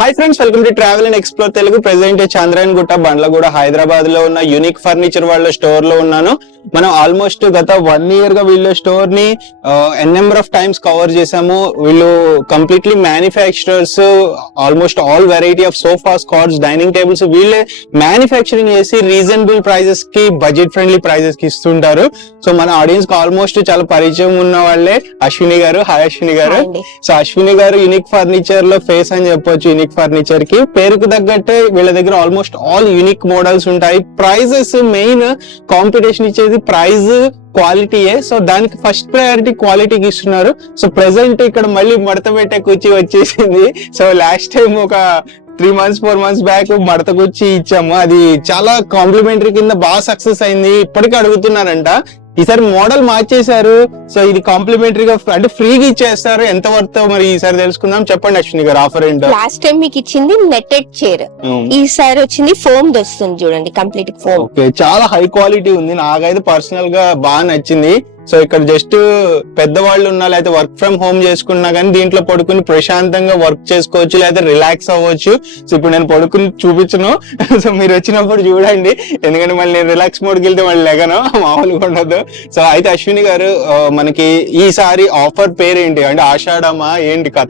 Hi friends, welcome to travel and explore Telugu. Present Chandrayaan గుట్ట బండ్లగూడ హైదరాబాద్ లో ఉన్న యూనిక్ ఫర్నిచర్ వాళ్ళ స్టోర్ లో ఉన్నాను. మనం ఆల్మోస్ట్ గత 1 year గా వీళ్ళ స్టోర్ ని ఎన్ నెంబర్ ఆఫ్ టైమ్స్ కవర్ చేసాము. వీళ్ళు completely manufacturers, almost all variety of sofas, cards, dining tables వీళ్ళే మ్యానుఫ్యాక్చరింగ్ చేసి రీజనబుల్ ప్రైజెస్ కి, బడ్జెట్ ఫ్రెండ్లీ ప్రైజెస్ కి ఇస్తుంటారు. సో మన ఆడియన్స్ కి ఆల్మోస్ట్ చాలా పరిచయం ఉన్న వాళ్ళే అశ్విని గారు. హాయ్ అశ్విని గారు. సో అశ్విని గారు యూనిక్ ఫర్నిచర్ లో ఫేస్ అని చెప్పొచ్చు. యూనిక్ ఫర్నిచర్ కి పేరుకు తగ్గట్టే వీళ్ళ దగ్గర ఆల్మోస్ట్ ఆల్ యూనిక్ మోడల్స్ ఉంటాయి. ప్రైజెస్ మెయిన్ కాంపిటీషన్ ఇచ్చేది ప్రైజ్ క్వాలిటీయే. సో దానికి ఫస్ట్ ప్రయారిటీ క్వాలిటీకి ఇస్తున్నారు. సో ప్రెసెంట్ ఇక్కడ మళ్ళీ మడత పెట్టే కుర్చీ వచ్చేసింది. సో లాస్ట్ టైం ఒక 3 months 4 months బ్యాక్ మడత కుర్చీ ఇచ్చాము. అది చాలా కాంప్లిమెంటరీ కింద బాగా సక్సెస్ అయింది. ఇప్పటికీ అడుగుతున్నారంట. ఈసారి మోడల్ మార్చేశారు. సో ఇది కాంప్లిమెంటరీగా అంటే ఫ్రీగా ఇచ్చేస్తారు. ఎంత వర్త్ మరి ఈసారి తెలుసుకుందాం. చెప్పండి అశ్విని గారు, ఆఫర్ ఏంటో. లాస్ట్ టైం మీకు ఇచ్చింది నెట్టెడ్ చైర్, ఈసారి వచ్చింది ఫోమ్ వస్తుంది చూడండి, కంప్లీట్ ఫోమ్. ఓకే, చాలా హై క్వాలిటీ ఉంది. నాకైతే పర్సనల్ గా బాగా నచ్చింది. సో ఇక్కడ జస్ట్ పెద్దవాళ్ళు ఉన్నా లేకపోతే వర్క్ ఫ్రమ్ హోమ్ చేసుకున్నా కానీ దీంట్లో పడుకుని ప్రశాంతంగా వర్క్ చేసుకోవచ్చు, లేకపోతే రిలాక్స్ అవ్వచ్చు. సో ఇప్పుడు నేను పడుకుని చూపించను. సో మీరు వచ్చినప్పుడు చూడండి, ఎందుకంటే మళ్ళీ నేను రిలాక్స్ మోడ్కి వెళ్తే మళ్ళీ లెగను, మామూలుగా ఉండదు. సో అయితే అశ్విని గారు, మనకి ఈసారి ఆఫర్ పేరేంటి? అంటే ఆషాఢమా ఏంటి కథ?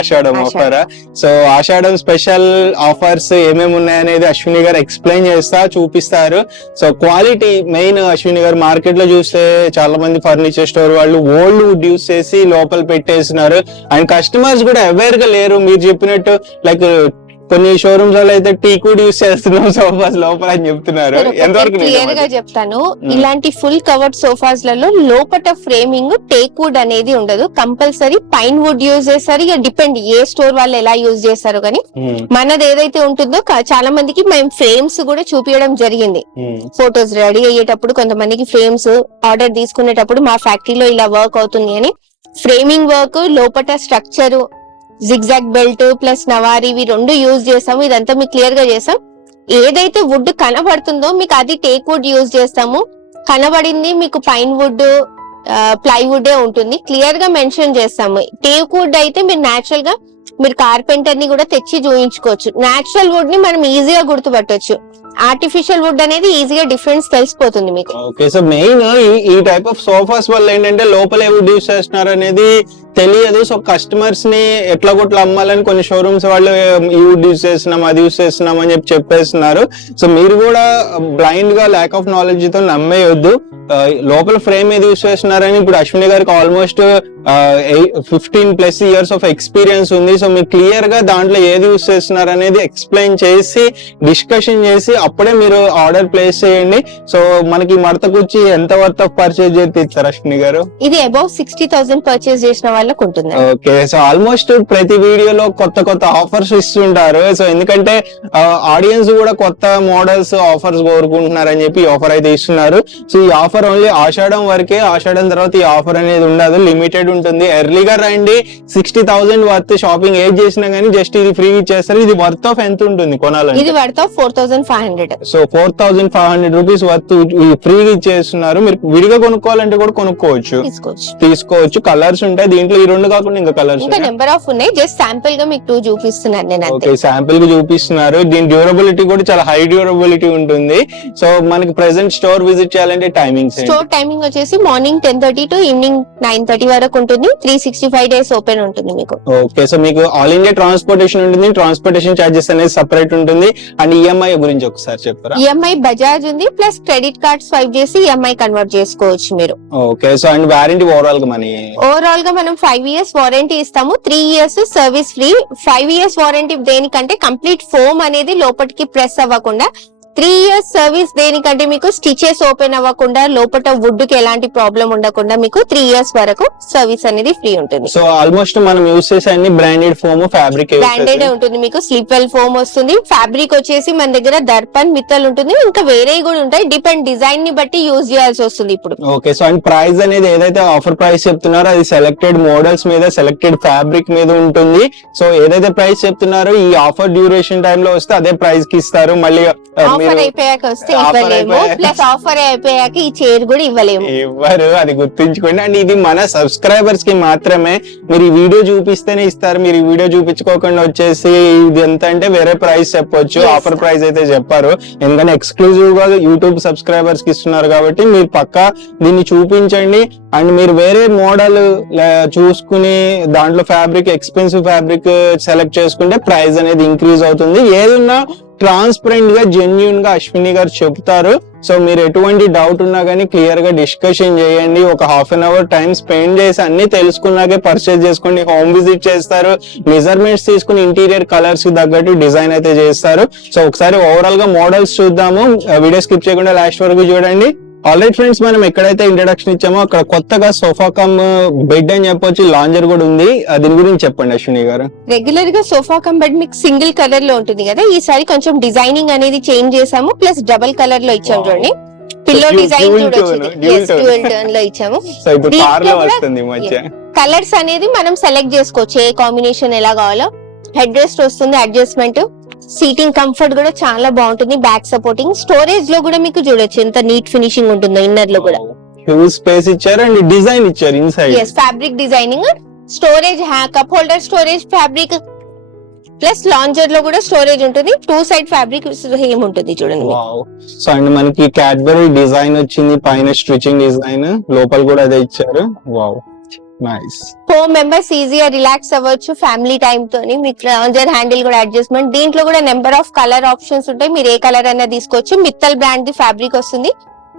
ఆషాఢం ఆఫరా? సో ఆషాఢం స్పెషల్ ఆఫర్స్ ఏమేమి ఉన్నాయనేది అశ్విని గారు ఎక్స్ప్లెయిన్ చేస్తా, చూపిస్తారు. So quality main. అశ్విని గారు మార్కెట్ లో చూస్తే చాలా మంది ఫర్నిచర్ స్టోర్ వాళ్ళు ఓల్డ్ వుడ్ యూస్ చేసి లోపల పెట్టేస్తున్నారు. అండ్ కస్టమర్స్ కూడా అవేర్ గా లేరు. మీరు చెప్పినట్టు లైక్ కొన్ని షోరూమ్స్ లో అయితే టీక్ వుడ్ యూస్ చేస్తున్నాం సోఫాస్ లోపల అని చెప్తున్నారు. ఎంతవరకు క్లియర్ గా చెప్తాను, ఇలాంటి ఫుల్ కవర్డ్ సోఫాస్ లలో లోపల ఫ్రేమింగ్ టేక్ వుడ్ అనేది ఉండదు, కంపల్సరీ పైన్ వుడ్ యూజ్ చేస్తారు. ఇక డిపెండ్ ఏ స్టోర్ వాళ్ళు ఎలా యూజ్ చేస్తారు. కానీ మనది ఏదైతే ఉంటుందో చాలా మందికి మేము ఫ్రేమ్స్ కూడా చూపించడం జరిగింది. ఫొటోస్ రెడీ అయ్యేటప్పుడు కొంతమందికి ఫ్రేమ్స్ ఆర్డర్ తీసుకునేటప్పుడు మా ఫ్యాక్టరీలో ఇలా వర్క్ అవుతుంది అని ఫ్రేమింగ్ వర్క్, లోపల స్ట్రక్చర్, జిగ్జాగ్ బెల్ట్ ప్లస్ నవారీ ఇవి 2 యూజ్ చేస్తాము. ఇదంతా మీకు క్లియర్ గా చేస్తాం. ఏదైతే వుడ్ కనబడుతుందో మీకు అది టేక్ వుడ్ యూజ్ చేస్తాము. కనబడింది మీకు పైన్ వుడ్, ప్లైవుడ్ ఉంటుంది. క్లియర్ గా మెన్షన్ చేస్తాము. టేక్ వుడ్ అయితే మీరు నేచురల్ గా మీరు కార్పెంటర్ ని కూడా తెచ్చి చూయించుకోవచ్చు. నేచురల్ వుడ్ ని మనం ఈజీగా గుర్తుపట్టొచ్చు. ఆర్టిఫిషియల్ వుడ్ అనేది ఈజీగా డిఫరెన్స్ తెలిసిపోతుంది మీకు. ఓకే, సో మెయిన్ ఈ టైప్ ఆఫ్ సోఫాస్ వల్ల ఏంటంటే లోపల ఏ వుడ్ యూస్ చేస్తున్నారు అనేది తెలియదు. సో కస్టమర్స్ ని ఎట్లా కొట్లా అమ్మాలని కొన్ని షోరూమ్స్ వాళ్ళు ఈ వుడ్ యూస్ చేస్తున్నాం, అది యూస్ చేస్తున్నాం అని చెప్పేస్తున్నారు. సో మీరు కూడా బ్లైండ్ గా ల్యాక్ ఆఫ్ నాలెడ్జ్ తో నమ్మేయొద్దు. లోపల ఫ్రేమ్ ఏది యూస్ చేస్తున్నారని ఇప్పుడు అశ్విని గారికి ఆల్మోస్ట్ 15+ years ఆఫ్ ఎక్స్పీరియన్స్ ఉంది. సో మీకు క్లియర్ గా దాంట్లో ఏది యూస్ చేస్తున్నారు అనేది ఎక్స్ప్లెయిన్ చేసి డిస్కషన్ చేసి అప్పుడే మీరు ఆర్డర్ ప్లేస్ చేయండి. సో మనకి మడత కూర్చి ఎంత వర్త్ ఆఫ్ పర్చేజ్ చేస్తే ఇస్తారు అశ్విని గారు? ఇది అబౌవ్ 60,000 పర్చేజ్ చేసిన వాళ్ళకు ఉంటుంది. ఓకే, సో ఆల్మోస్ట్ ప్రతి వీడియోలో కొత్త ఆఫర్స్ ఇస్తుంటారు. సో ఎందుకంటే ఆడియన్స్ కూడా కొత్త మోడల్స్ ఆఫర్స్ కోరుకుంటున్నారు అని చెప్పి ఆఫర్ అయితే ఇస్తున్నారు. సో ఈ ఆఫర్ ఓన్లీ ఆషాఢం వరకే. ఆషాఢం తర్వాత ఈ ఆఫర్ అనేది ఉండదు, లిమిటెడ్ ఉంటుంది. ఎర్లీగా రండి. 60,000 వర్త్ షాపింగ్ ఏది చేసినా గానీ జస్ట్ ఇది ఫ్రీ ఇచ్చేస్తారు. ఇది వర్త్ ఆఫ్ ఎంత ఉంటుంది కొనాలంటే? ఇది worth of 4,500. So 4,500 rupees worth ఫ్రీగా ఇచ్చేస్తున్నారు. మీరు విడిగా కొనుక్కోవాలంటే కూడా కొనుక్కోవచ్చు, తీసుకోవచ్చు. కలర్స్ ఉంటాయి దీంట్లో. ఈ 2 కాకుండా ఇంకా కలర్స్ ఇంకా నెంబర్ ఆఫ్ ఉన్నాయి. జస్ట్ శాంపిల్ గా మీకు 2 చూపిస్తున్నాను నేను. ఓకే, శాంపిల్ గా చూపిస్తున్నారు. దీని డ్యూరబిలిటీ కూడా చాలా హై డ్యూరబిలిటీ ఉంటుంది. సో మనకి ప్రెసెంట్ స్టోర్ విజిట్ చేయాలంటే టైమింగ్స్? స్టోర్ టైమింగ్ వచ్చేసి మార్నింగ్ 10:30 టు ఈవినింగ్ 9:30 వరకు ఉంటుంది. 365 days ఓపెన్ ఉంటుంది మీకు. ఓకే, సో మీకు ఆల్ ఇండియా ట్రాన్స్పోర్టేషన్ ఉంటుంది. ట్రాన్స్పోర్టేషన్ చార్జెస్ అనేది సెపరేట్ ఉంటుంది. అండ్ ఈఎంఐ గురించి ఒకసారి చెప్పరా? ఈఎంఐ బజాజ్ ఉంది, ప్లస్ క్రెడిట్ కార్డ్ స్వైప్ చేసి ఈఎంఐ కన్వర్ట్ చేసుకోవచ్చు మీరు. Okay, so and warranty overall గా మనం 5 years వారంటీ ఇస్తాము. 3 years service free. 5 years warranty దేనికంటే కంప్లీట్ ఫోమ్ అనేది లోపలికి ప్రెస్ అవ్వకుండా, 3 years సర్వీస్ దేనికంటే మీకు స్టిచెస్ ఓపెన్ అవ్వకుండా, లోపల వుడ్ కి ఎలాంటి ప్రాబ్లం ఉండకుండా మీకు 3 years వరకు సర్వీస్ అనేది ఫ్రీ ఉంటుంది. సో ఆల్మోస్ట్ మనం యూస్ చేసే అన్ని బ్రాండెడ్ ఫోమ్, ఫ్యాబ్రిక్ బ్రాండెడ్ ఉంటుంది. మీకు స్లీప్ వెల్ ఫోమ్ వస్తుంది. ఫ్యాబ్రిక్ వచ్చేసి మన దగ్గర దర్పన్, మిత్తల్ ఉంటుంది. ఇంకా వేరే కూడా ఉంటాయి. డిపెండ్ డిజైన్ ని బట్టి యూజ్ చేయాల్సి వస్తుంది ఇప్పుడు. ఓకే, సో అండ్ ప్రైస్ అనేది ఏదైతే ఆఫర్ ప్రైస్ చెప్తున్నారో అది సెలెక్టెడ్ మోడల్స్ మీద, సెలెక్టెడ్ ఫ్యాబ్రిక్ మీద ఉంటుంది. సో ఏదైతే ప్రైస్ చెప్తున్నారో ఈ ఆఫర్ డ్యూరేషన్ టైమ్ లో వస్తే అదే ప్రైస్ కి ఇస్తారు. మళ్ళీ ఆఫర్ అయిపోయాక వస్తే Offer ఇవ్వలేము, అయిపోయాక. ప్లస్ ఆఫర్ అయిపోయాక ఈ చైర్ కూడా ఇవ్వలేము. ఇవ్వరు, అది గుర్తుంచుకోండి. అండ్ ఇది మన సబ్స్క్రైబర్స్ కి మాత్రమే. మీరు ఈ వీడియో చూపిస్తేనే ఇస్తారు, మీరు ఈ వీడియో చూపించుకోకుండా వచ్చేసి ఇది ఎంత అంటే వేరే ప్రైస్ చెప్పొచ్చు, Yes. ఆఫర్ ప్రైస్ అయితే చెప్పారు. ఎందుకంటే ఎక్స్క్లూజివ్ గా యూట్యూబ్ సబ్స్క్రైబర్స్ కి ఇస్తున్నారు కాబట్టి మీరు పక్కా దీన్ని చూపించండి. అండ్ మీరు వేరే మోడల్ చూసుకుని దాంట్లో ఫ్యాబ్రిక్ ఎక్స్పెన్సివ్ ఫ్యాబ్రిక్ సెలెక్ట్ చేసుకుంటే ప్రైస్ అనేది ఇంక్రీజ్ అవుతుంది. ఏదన్నా ట్రాన్స్పరెంట్ గా జెన్యూన్ గా అశ్విని గారు చెప్తారు. సో మీరు ఎటువంటి డౌట్ ఉన్నా కానీ క్లియర్ గా డిస్కషన్ చేయండి. ఒక half an hour time spend చేసి అన్ని తెలుసుకున్నాకే పర్చేస్ చేసుకోండి. హోమ్ విజిట్ చేస్తారు, మెజర్మెంట్స్ తీసుకుని ఇంటీరియర్ కలర్స్ కి తగ్గట్టు డిజైన్ అయితే చేస్తారు. సో ఒకసారి ఓవరాల్ గా మోడల్స్ చూద్దాము. వీడియో స్కిప్ చేయకుండా లాస్ట్ వరకు చూడండి. ఆల్రైట్ ఫ్రెండ్స్, మనం ఎక్కడైతే ఇంట్రడక్షన్ ఇచ్చామో అక్కడ కొత్తగా సోఫా కమ్ బెడ్ అని చెప్పొచ్చు, లాంజర్ కూడా ఉంది. దీని గురించి చెప్పండి అశ్విని గారు. రెగ్యులర్ గా సోఫా కమ్ బెడ్ మీకు సింగిల్ కలర్ లో ఉంటుంది కదా, ఈసారి కొంచెం డిజైనింగ్ అనేది చేంజ్ చేసాము, ప్లస్ డబుల్ కలర్ లో ఇచ్చాము. చూడండి పిల్లో డిజైన్ చూడొచ్చు, డ్యూయల్ టర్న్ లో ఇచ్చాము. సో ఇప్పుడు కార్ లో వస్తుంది ఈ మధ్య. కలర్స్ అనేది మనం సెలెక్ట్ చేసుకోవచ్చు, ఏ కాంబినేషన్ ఎలా కావాలో. హెడ్ రెస్ట్ వస్తుంది, అడ్జస్ట్మెంట్, సీటింగ్ కంఫర్ట్ కూడా చాలా బాగుంటుంది, బ్యాక్ సపోర్టింగ్. స్టోరేజ్ లో కూడా మీకు చూడొచ్చు ఎంత నీట్ ఫినిషింగ్ ఉంటుందో. ఇన్నర్ లో కూడా హ్యూజ్ స్పేస్ ఇచ్చారు అండ్ డిజైన్ ఇచ్చారు inside. Fabric designing, storage cup holder storage fabric, plus lounger లో కూడా స్టోరేజ్ ఉంటుంది. 2 సైడ్ ఫ్యాబ్రిక్ సేమ్ ఉంటుంది చూడండి. సో అండ్ మనకి క్యాడ్బరీ డిజైన్ వచ్చింది, పైన స్టిచింగ్ డిజైన్, లోపల కూడా అదే ఇచ్చారు. Wow, nice. 4 మెంబర్స్ ఈజీగా రిలాక్స్ అవ్వచ్చు ఫ్యామిలీ టైం తోని. మీకు లాంజర్ హ్యాండిల్ కూడా అడ్జస్ట్మెంట్. దీంట్లో కూడా నెంబర్ ఆఫ్ కలర్ ఆప్షన్స్ ఉంటాయి, మీరు ఏ కలర్ అయినా తీసుకోవచ్చు. మిత్తల్ బ్రాండ్ ది ఫ్యాబ్రిక్ వస్తుంది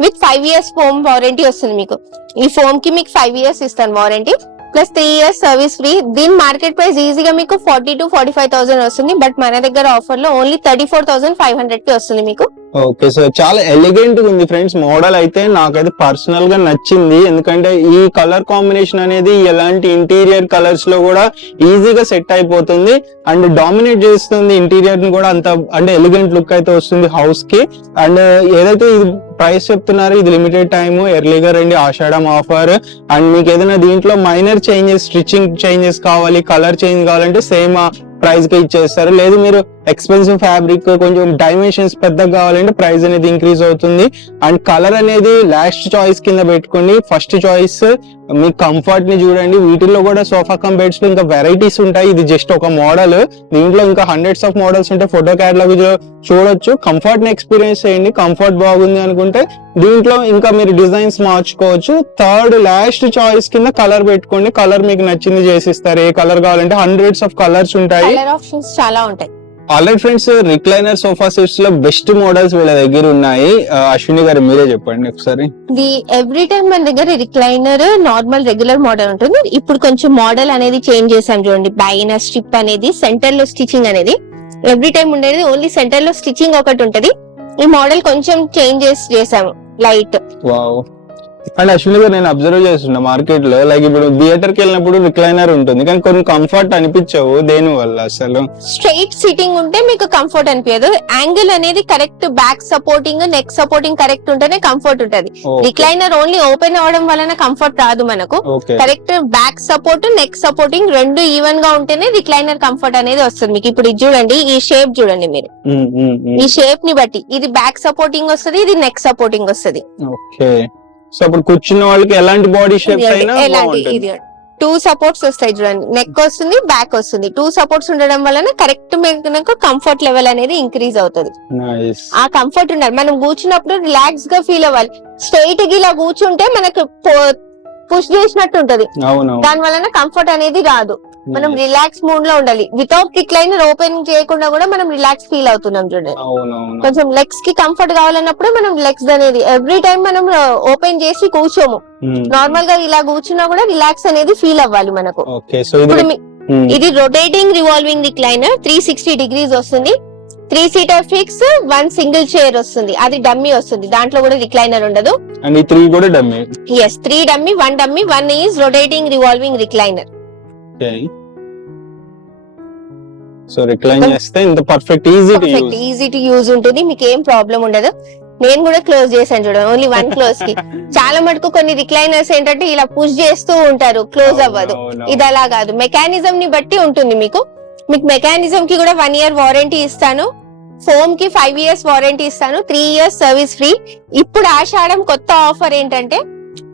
విత్ 5 years ఫోమ్ వారంటీ వస్తుంది మీకు. ఈ ఫోమ్ కి మీకు 5 years ఇస్తాను warranty, plus 3 years service free. దీని మార్కెట్ ప్రైస్ ఈజీగా మీకు 40,000 to 45,000 వస్తుంది, బట్ మన దగ్గర ఆఫర్ లో ఓన్లీ 34,500 కి వస్తుంది మీకు. ఓకే, సో చాలా ఎలిగెంట్ గా ఉంది ఫ్రెండ్స్. మోడల్ అయితే నాకైతే పర్సనల్ గా నచ్చింది, ఎందుకంటే ఈ కలర్ కాంబినేషన్ అనేది ఎలాంటి ఇంటీరియర్ కలర్స్ లో కూడా ఈజీగా సెట్ అయిపోతుంది అండ్ డామినేట్ చేస్తుంది ఇంటీరియర్ ని కూడా. అంత అంటే ఎలిగెంట్ లుక్ అయితే వస్తుంది హౌస్ కి. అండ్ ఏదైతే ఇది ప్రైస్ చెప్తున్నారు, ఇది లిమిటెడ్ టైమ్, ఎర్లీగా రండి, ఆషాఢం ఆఫర్. అండ్ మీకు ఏదైనా దీంట్లో మైనర్ చేంజెస్, స్టిచ్చింగ్ చేంజెస్ కావాలి, కలర్ చేంజ్ కావాలంటే సేమ్ ప్రైస్ కి ఇచ్చేస్తారు. లేదు మీరు ఎక్స్పెన్సివ్ ఫ్యాబ్రిక్, కొంచెం డైమెన్షన్స్ పెద్దగా కావాలంటే ప్రైస్ అనేది ఇంక్రీజ్ అవుతుంది. అండ్ కలర్ అనేది లాస్ట్ చాయిస్ కింద పెట్టుకోండి. ఫస్ట్ చాయిస్ మీ కంఫర్ట్ ని చూడండి. వీటిల్లో కూడా సోఫా కమ్ బెడ్స్ లో ఇంకా వెరైటీస్ ఉంటాయి, ఇది జస్ట్ ఒక మోడల్. దీంట్లో ఇంకా హండ్రెడ్స్ ఆఫ్ మోడల్స్ ఉంటాయి, ఫోటో క్యాటలాగ్ చూడొచ్చు. కంఫర్ట్ ని ఎక్స్పీరియన్స్ చేయండి. కంఫర్ట్ బాగుంది అనుకుంటే దీంట్లో ఇంకా మీరు డిజైన్స్ మార్చుకోవచ్చు. థర్డ్ లాస్ట్ చాయిస్ కింద కలర్ పెట్టుకోండి, కలర్ మీకు నచ్చింది చేసిస్తారు. ఏ కలర్ కావాలంటే హండ్రెడ్స్ ఆఫ్ కలర్స్ ఉంటాయి, కలర్ ఆప్షన్స్ చాలా ఉంటాయి. Already friends, recliner sofa sets లో బెస్ట్ మోడల్స్ వీళ్ళ దగ్గర ఉన్నాయి. అశ్విని గారు మీరే చెప్పండి ఒకసారి. ఎవ్రీ టైం మన దగ్గర రిక్లైనర్ నార్మల్ రెగ్యులర్ మోడల్ ఉంటుంది. ఇప్పుడు కొంచెం మోడల్ అనేది చేంజ్ చేసాం చూడండి. పైన స్ట్రిప్ అనేది, సెంటర్ లో స్టిచింగ్ అనేది. ఎవ్రీ టైం ఉండేది ఓన్లీ సెంటర్ లో స్టిచింగ్ ఒకటి ఉంటది. ఈ మోడల్ కొంచెం చేంజెస్ చేసాము, లైట్. వావ్. అండ్ అశ్విని గారు, నేను అబ్జర్వ్ చేస్తున్నా మార్కెట్ లో, లైక్ ఇప్పుడు థియేటర్ కి వెళ్ళినప్పుడు రిక్లైనర్ ఉంటుంది కానీ కొన్ని కంఫర్ట్ అనిపించవు. దేని వల్ల? అసలు స్ట్రైట్ సిట్టింగ్ ఉంటే మీకు కంఫర్ట్ అనిపించదు. యాంగిల్ అనేది correct, back supporting, neck supporting correct ఉంటేనే కంఫర్ట్ ఉంటది. రిక్లైనర్ ఓన్లీ ఓపెన్ అవ్వడం వలన కంఫర్ట్ రాదు మనకు. Correct back support, neck supporting రెండు ఈవెన్ గా ఉంటేనే రిక్లైనర్ కంఫర్ట్ అనేది వస్తుంది మీకు. ఇప్పుడు ఇది చూడండి, ఈ షేప్ చూడండి మీరు, ఈ షేప్ ని బట్టి ఇది బ్యాక్ సపోర్టింగ్ వస్తుంది, ఇది నెక్ సపోర్టింగ్ వస్తుంది. ఓకే, సో అప్పుడు కూర్చున్న వాళ్ళకి ఎలాంటి బాడీ షేప్ అయినా ఇది 2 సపోర్ట్స్ వస్తాయి చూడండి. నెక్ వస్తుంది, బ్యాక్ వస్తుంది. 2 సపోర్ట్స్ ఉండడం వలన కరెక్ట్ మీకు కంఫర్ట్ లెవెల్ అనేది ఇంక్రీజ్ అవుతుంది. ఆ కంఫర్ట్ ఉండాలి. మనం కూర్చున్నప్పుడు రిలాక్స్ గా ఫీల్ అవ్వాలి. స్ట్రైట్ గా ఇలా కూర్చుంటే మనకు పుష్ చేసినట్టు ఉంటది, దాని వలన కంఫర్ట్ అనేది రాదు. మనం రిలాక్స్ మూడ్ లో ఉండాలి. వితౌట్ రిక్లైనర్ ఓపెన్ చేయకుండా కూడా మనం రిలాక్స్ ఫీల్ అవుతున్నాం చూడండి. కొంచెం లెగ్స్ కి కంఫర్ట్ కావాలన్నప్పుడు మనం లెగ్స్ అనేది ఎవ్రీ టైం మనం ఓపెన్ చేసి కూర్చోము. నార్మల్ గా ఇలా కూర్చున్నా కూడా రిలాక్స్ అనేది ఫీల్ అవ్వాలి మనకు. ఇప్పుడు ఇది రొటేటింగ్ రివాల్వింగ్ రిక్లైనర్, 360 degrees వస్తుంది. 3 seater ఫిక్స్, 1 సింగిల్ చైర్ వస్తుంది. అది డమ్మీ వస్తుంది, దాంట్లో కూడా రిక్లైనర్ ఉండదు. 3 కూడా dummy. Yes, 3 dummy, 1 dummy, 1 is rotating revolving recliner. So recline చేస్తే ఇంత పర్ఫెక్ట్, ఈజీ టు యూజ్ ఉంటుంది, మీకు ఏం ప్రాబ్లం ఉండదు. నేను కూడా క్లోజ్ చేశాను చూడండి, ఓన్లీ 1 క్లోజ్ కి. చాలా మటుకు కొన్ని రిక్లైనర్స్ ఏంటంటే ఇలా పుష్ చేస్తూ ఉంటారు, క్లోజ్ అవ్వదు. ఇది అలా కాదు, మెకానిజం ని బట్టి ఉంటుంది మీకు. మెకానిజం కి కూడా 1 year వారంటీ ఇస్తాను. ఫోమ్ కి 5 years వారంటీ ఇస్తాను, 3 years సర్వీస్ ఫ్రీ. ఇప్పుడు ఆషాఢం కొత్త ఆఫర్ ఏంటంటే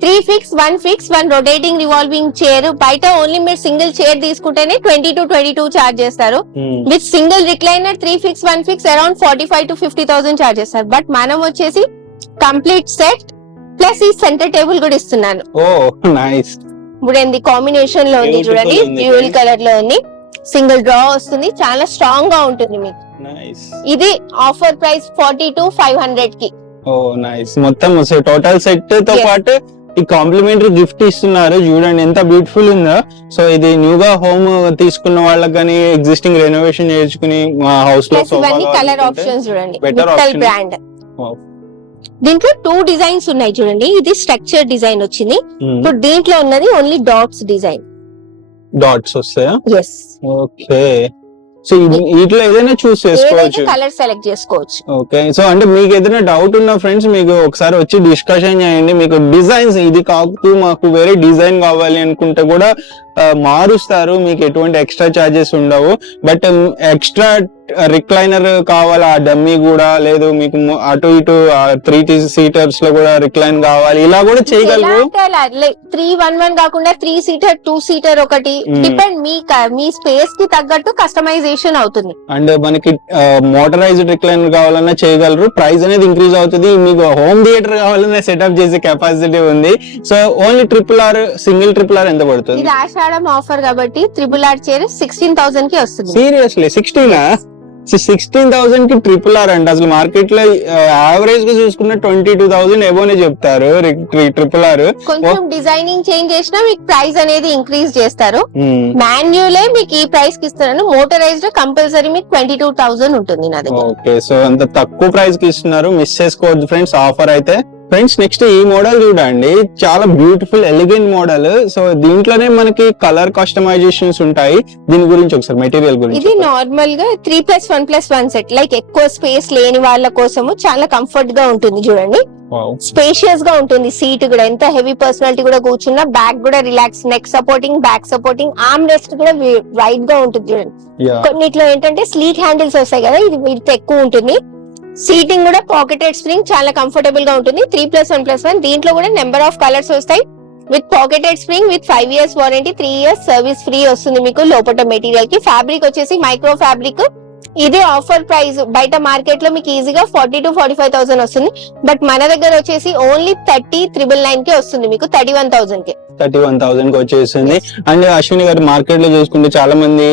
3 fix 1 fix 1 rotating revolving chair. బయట ఓన్లీ మీరు సింగిల్ చైర్ తీసుకుంటేనే 22 చార్జ్ చేస్తారు. With single recliner 3 fix 1 fix around 45,000 to 50,000 charge చేస్తారు. బట్ మనం వచ్చేసి కంప్లీట్ సెట్ ప్లస్ ఈ సెంటర్ టేబుల్ కూడా ఇస్తున్నాను. ఓ నైస్. ఇప్పుడు కాంబినేషన్ లో ఉంది చూడండి, డ్యూయల్ కలర్ లో ఉంది, సింగిల్ డ్రా వస్తుంది, చాలా స్ట్రాంగ్ గా ఉంటుంది మీకు. ఇది ఆఫర్ ప్రైస్ 42,500 కి. ఓ నైస్. మొత్తం టోటల్ సెట్ తో పాటు ఈ కాంప్లిమెంటరీ గిఫ్ట్ ఇస్తున్నారు, చూడండి ఎంత బ్యూటిఫుల్ ఉందో. సో ఇది న్యూగా హోమ్ తీసుకున్న వాళ్ళకి కానీ ఎగ్జిస్టింగ్ రెనోవేషన్ చేసుకుని హౌస్ లో కలర్ ఆప్షన్స్ చూడండి, బ్రాండ్. దీంట్లో 2 డిజైన్స్ ఉన్నాయి చూడండి. ఇది స్ట్రక్చర్ డిజైన్ వచ్చింది, ఇప్పుడు దీంట్లో ఉన్నది ఓన్లీ డాట్స్ డిజైన్. డాట్స్ వస్తాయా? yes. ఓకే. సో వీటిలో ఏదైనా చూస్ చేసుకోవచ్చు, కలర్ సెలెక్ట్ చేసుకోవచ్చు. ఓకే. సో అంటే మీకు ఏదైనా డౌట్ ఉన్న ఫ్రెండ్స్ మీకు ఒకసారి వచ్చి డిస్కషన్ చేయండి. మీకు డిజైన్స్ ఇది కాదు మాకు వేరే డిజైన్ కావాలి అనుకుంటే కూడా మారుస్తారు, మీకు ఎటువంటి ఎక్స్ట్రా చార్జెస్ ఉండవు. బట్ ఎక్స్ట్రా రిక్లైనర్ కావాలి ఆ డమ్మీ కూడా, లేదు మీకు అటు ఇటు 3 సీటర్స్ లో కూడా రిక్లైన్ కావాలి, ఇలా కూడా చేయగలరు. 311 కాకుండా 3 సీటర్ 2 సీటర్ ఒకటి డిపెండ్ మీ స్పేస్ కి తగ్గట్టు కస్టమైజేషన్ అవుతుంది. అండ్ మనకి మోటరైజ్డ్ రిక్లైనర్ కావాలన్నా చేయగలరు. ప్రైస్ అనేది ఇంక్రీజ్ అవుతుంది. మీకు హోమ్ థియేటర్ కావాలన్నా సెటప్ చేసే కెపాసిటీ ఉంది. So only RRR single RRR ఎంత పడుతుంది? ఇది ఆషాఢం ఆఫర్ కాబట్టి RRR చైర్ 16,000 కి వస్తుంది. సీరియస్లీ 16,000 కి RRR అంటే అసలు మార్కెట్ లో యావరేజ్ గా చూసుకున్న 22,000 ఎబోనే చెప్తారు RRR. కొంచెం డిజైనింగ్ చేంజ్ చేసినా మీకు ప్రైస్ అనేది ఇంక్రీజ్ చేస్తారు. మాన్యువలే మీకు ఈ ప్రైస్ కి ఇస్తున్నాను, మోటరైజ్డ్ కంపల్సరీ మీకు 22,000 ఉంటుంది నా దగ్గర. ఓకే. సో అంత తక్కువ ప్రైస్ కి ఇస్తున్నారు, మిస్ చేసుకోవద్దు ఫ్రెండ్స్ ఆఫర్ అయితే. ఫ్రెండ్స్ నెక్స్ట్ ఈ మోడల్ చూడండి, చాలా బ్యూటిఫుల్ ఎలిగెంట్ మోడల్. సో దీంట్లోనే మనకి కలర్ కస్టమైజేషన్స్ ఉంటాయి. దీని గురించి ఒకసారి మెటీరియల్ గురించి. ఇది నార్మల్ గా 3+1+1 సెట్, లైక్ ఎక్కువ స్పేస్ లేని వాళ్ళ కోసము చాలా కంఫర్ట్ గా ఉంటుంది చూడండి. స్పేషియస్ గా ఉంటుంది, సీట్ కూడా ఎంత హెవీ పర్సనాలిటీ కూడా కూర్చున్నా, బ్యాక్ కూడా relax, neck supporting, back supporting, arm rest కూడా వైడ్ గా ఉంటుంది చూడండి. కొన్నిట్లో ఏంటంటే స్లీక్ హ్యాండిల్స్ వస్తాయి కదా, ఇది వీటితో ఎక్కువ ఉంటుంది. సీటింగ్ కూడా పాకెటెడ్ స్ప్రింగ్, చాలా కంఫర్టబుల్ గా ఉంటుంది. 3+1+1 దీంట్లో కూడా నెంబర్ ఆఫ్ కలర్స్ వస్తాయి. With pocketed spring, with 5 years warranty, 3 years service free వస్తుంది మీకు. లోపల మెటీరియల్ కి ఫ్యాబ్రిక్ వచ్చేసి మైక్రో ఫ్యాబ్రిక్. ఇది ఆఫర్ ప్రైస్, బయట మార్కెట్ లో మీకు ఈజీగా 40,000 to 45,000 వస్తుంది. బట్ మన దగ్గర వచ్చేసి ఓన్లీ 30,999 కి వస్తుంది మీకు, 31,000 కి. 31,000 కి వచ్చేసింది. అండ్ అశ్విని గారు మార్కెట్ లో చూసుకుంటే చాలా మంది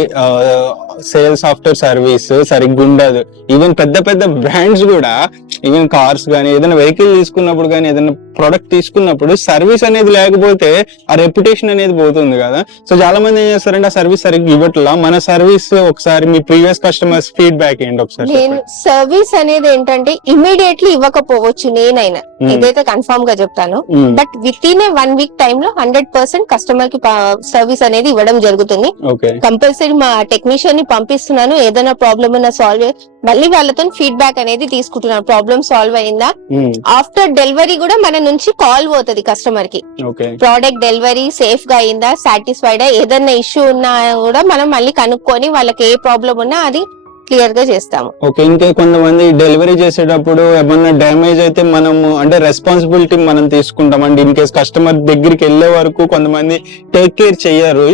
సేల్స్ ఆఫ్టర్ సర్వీస్ సరిగ్గా ఉండదు. ఈవెన్ పెద్ద పెద్ద బ్రాండ్స్ కూడా, ఈవెన్ కార్స్ గానీ ఏదైనా వెహికల్ తీసుకున్నప్పుడు కానీ ఏదైనా ప్రొడక్ట్ తీసుకున్నప్పుడు సర్వీస్ అనేది లేకపోతే ఆ రెప్యుటేషన్ అనేది పోతుంది కదా. సో చాలా మంది ఏం చేస్తారంటే ఆ సర్వీస్ సరిగ్గా ఇవ్వట్లా. మన సర్వీస్ ఒకసారి మీ ప్రీవియస్ కస్టమర్స్ ఫీడ్బ్యాక్ ఏంటి ఒకసారి? సర్వీస్ అనేది ఏంటంటే ఇమీడియట్లీ ఇవ్వకపోవచ్చు నేనైనా, ఇదైతే కన్ఫర్మ్ గా చెప్తాను. But with in 1 week time లో 100% కస్టమర్ కి సర్వీస్ అనేది ఇవ్వడం జరుగుతుంది. కంపల్సరీ మా టెక్నీషియన్ ని పంపిస్తున్నాను, ఏదైనా ప్రాబ్లమ్ ఉన్నా సాల్వ్ మళ్ళీ వాళ్ళతో ఫీడ్బ్యాక్ అనేది తీసుకుంటున్నాను. ప్రాబ్లమ్ సాల్వ్ అయిందా, ఆఫ్టర్ డెలివరీ కూడా మన నుంచి కాల్ పోతుంది కస్టమర్ కి, ప్రోడక్ట్ డెలివరీ సేఫ్ గా అయిందా, సాటిస్ఫైడ్, ఏదైనా ఇష్యూ ఉన్నా కూడా మనం మళ్ళీ కనుక్కొని వాళ్ళకి ఏ ప్రాబ్లం ఉన్నా అది క్లియర్ గా చేస్తాము. ఓకే. ఇంకా కొంతమంది డెలివరీ చేసేటప్పుడు ఏమన్నా డ్యామేజ్ అయితే మనము అంటే రెస్పాన్సిబిలిటీ మనం తీసుకుంటాం. అండి ఇన్ కేస్ కస్టమర్ దగ్గరికి వెళ్లే వరకు కొంతమంది టేక్ కేర్ చెయ్యరు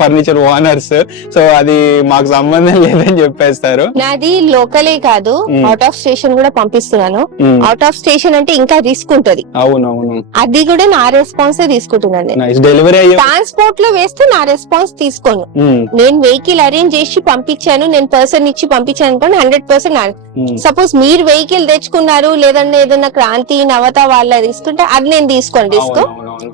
ఫర్నిచర్ ఓనర్స్. సో అది మాకు సంబంధం లేదని చెప్పేస్తారు. నాది లోకలే కాదు, అవుట్ ఆఫ్ స్టేషన్ కూడా పంపిస్తున్నాను. అవుట్ ఆఫ్ స్టేషన్ అంటే ఇంకా రిస్క్ ఉంటది. అవునవును, అది కూడా నా రెస్పాన్స్ తీసుకుంటున్నాను. డెలివరీ ట్రాన్స్పోర్ట్ లో వేస్తే నా రెస్పాన్స్ తీసుకోను. నేను వెహికల్ అరేంజ్ చేసి పంపించాను, నేను పర్సన్ ఇచ్చి పంపించాను అనుకోండి 100%. సపోజ్ మీరు వెహికల్ తెచ్చుకున్నారు, లేదంటే ఏదైనా క్రాంతి నవత వాళ్ళ తీసుకుంటే అది నేను తీసుకోండి రిస్క్.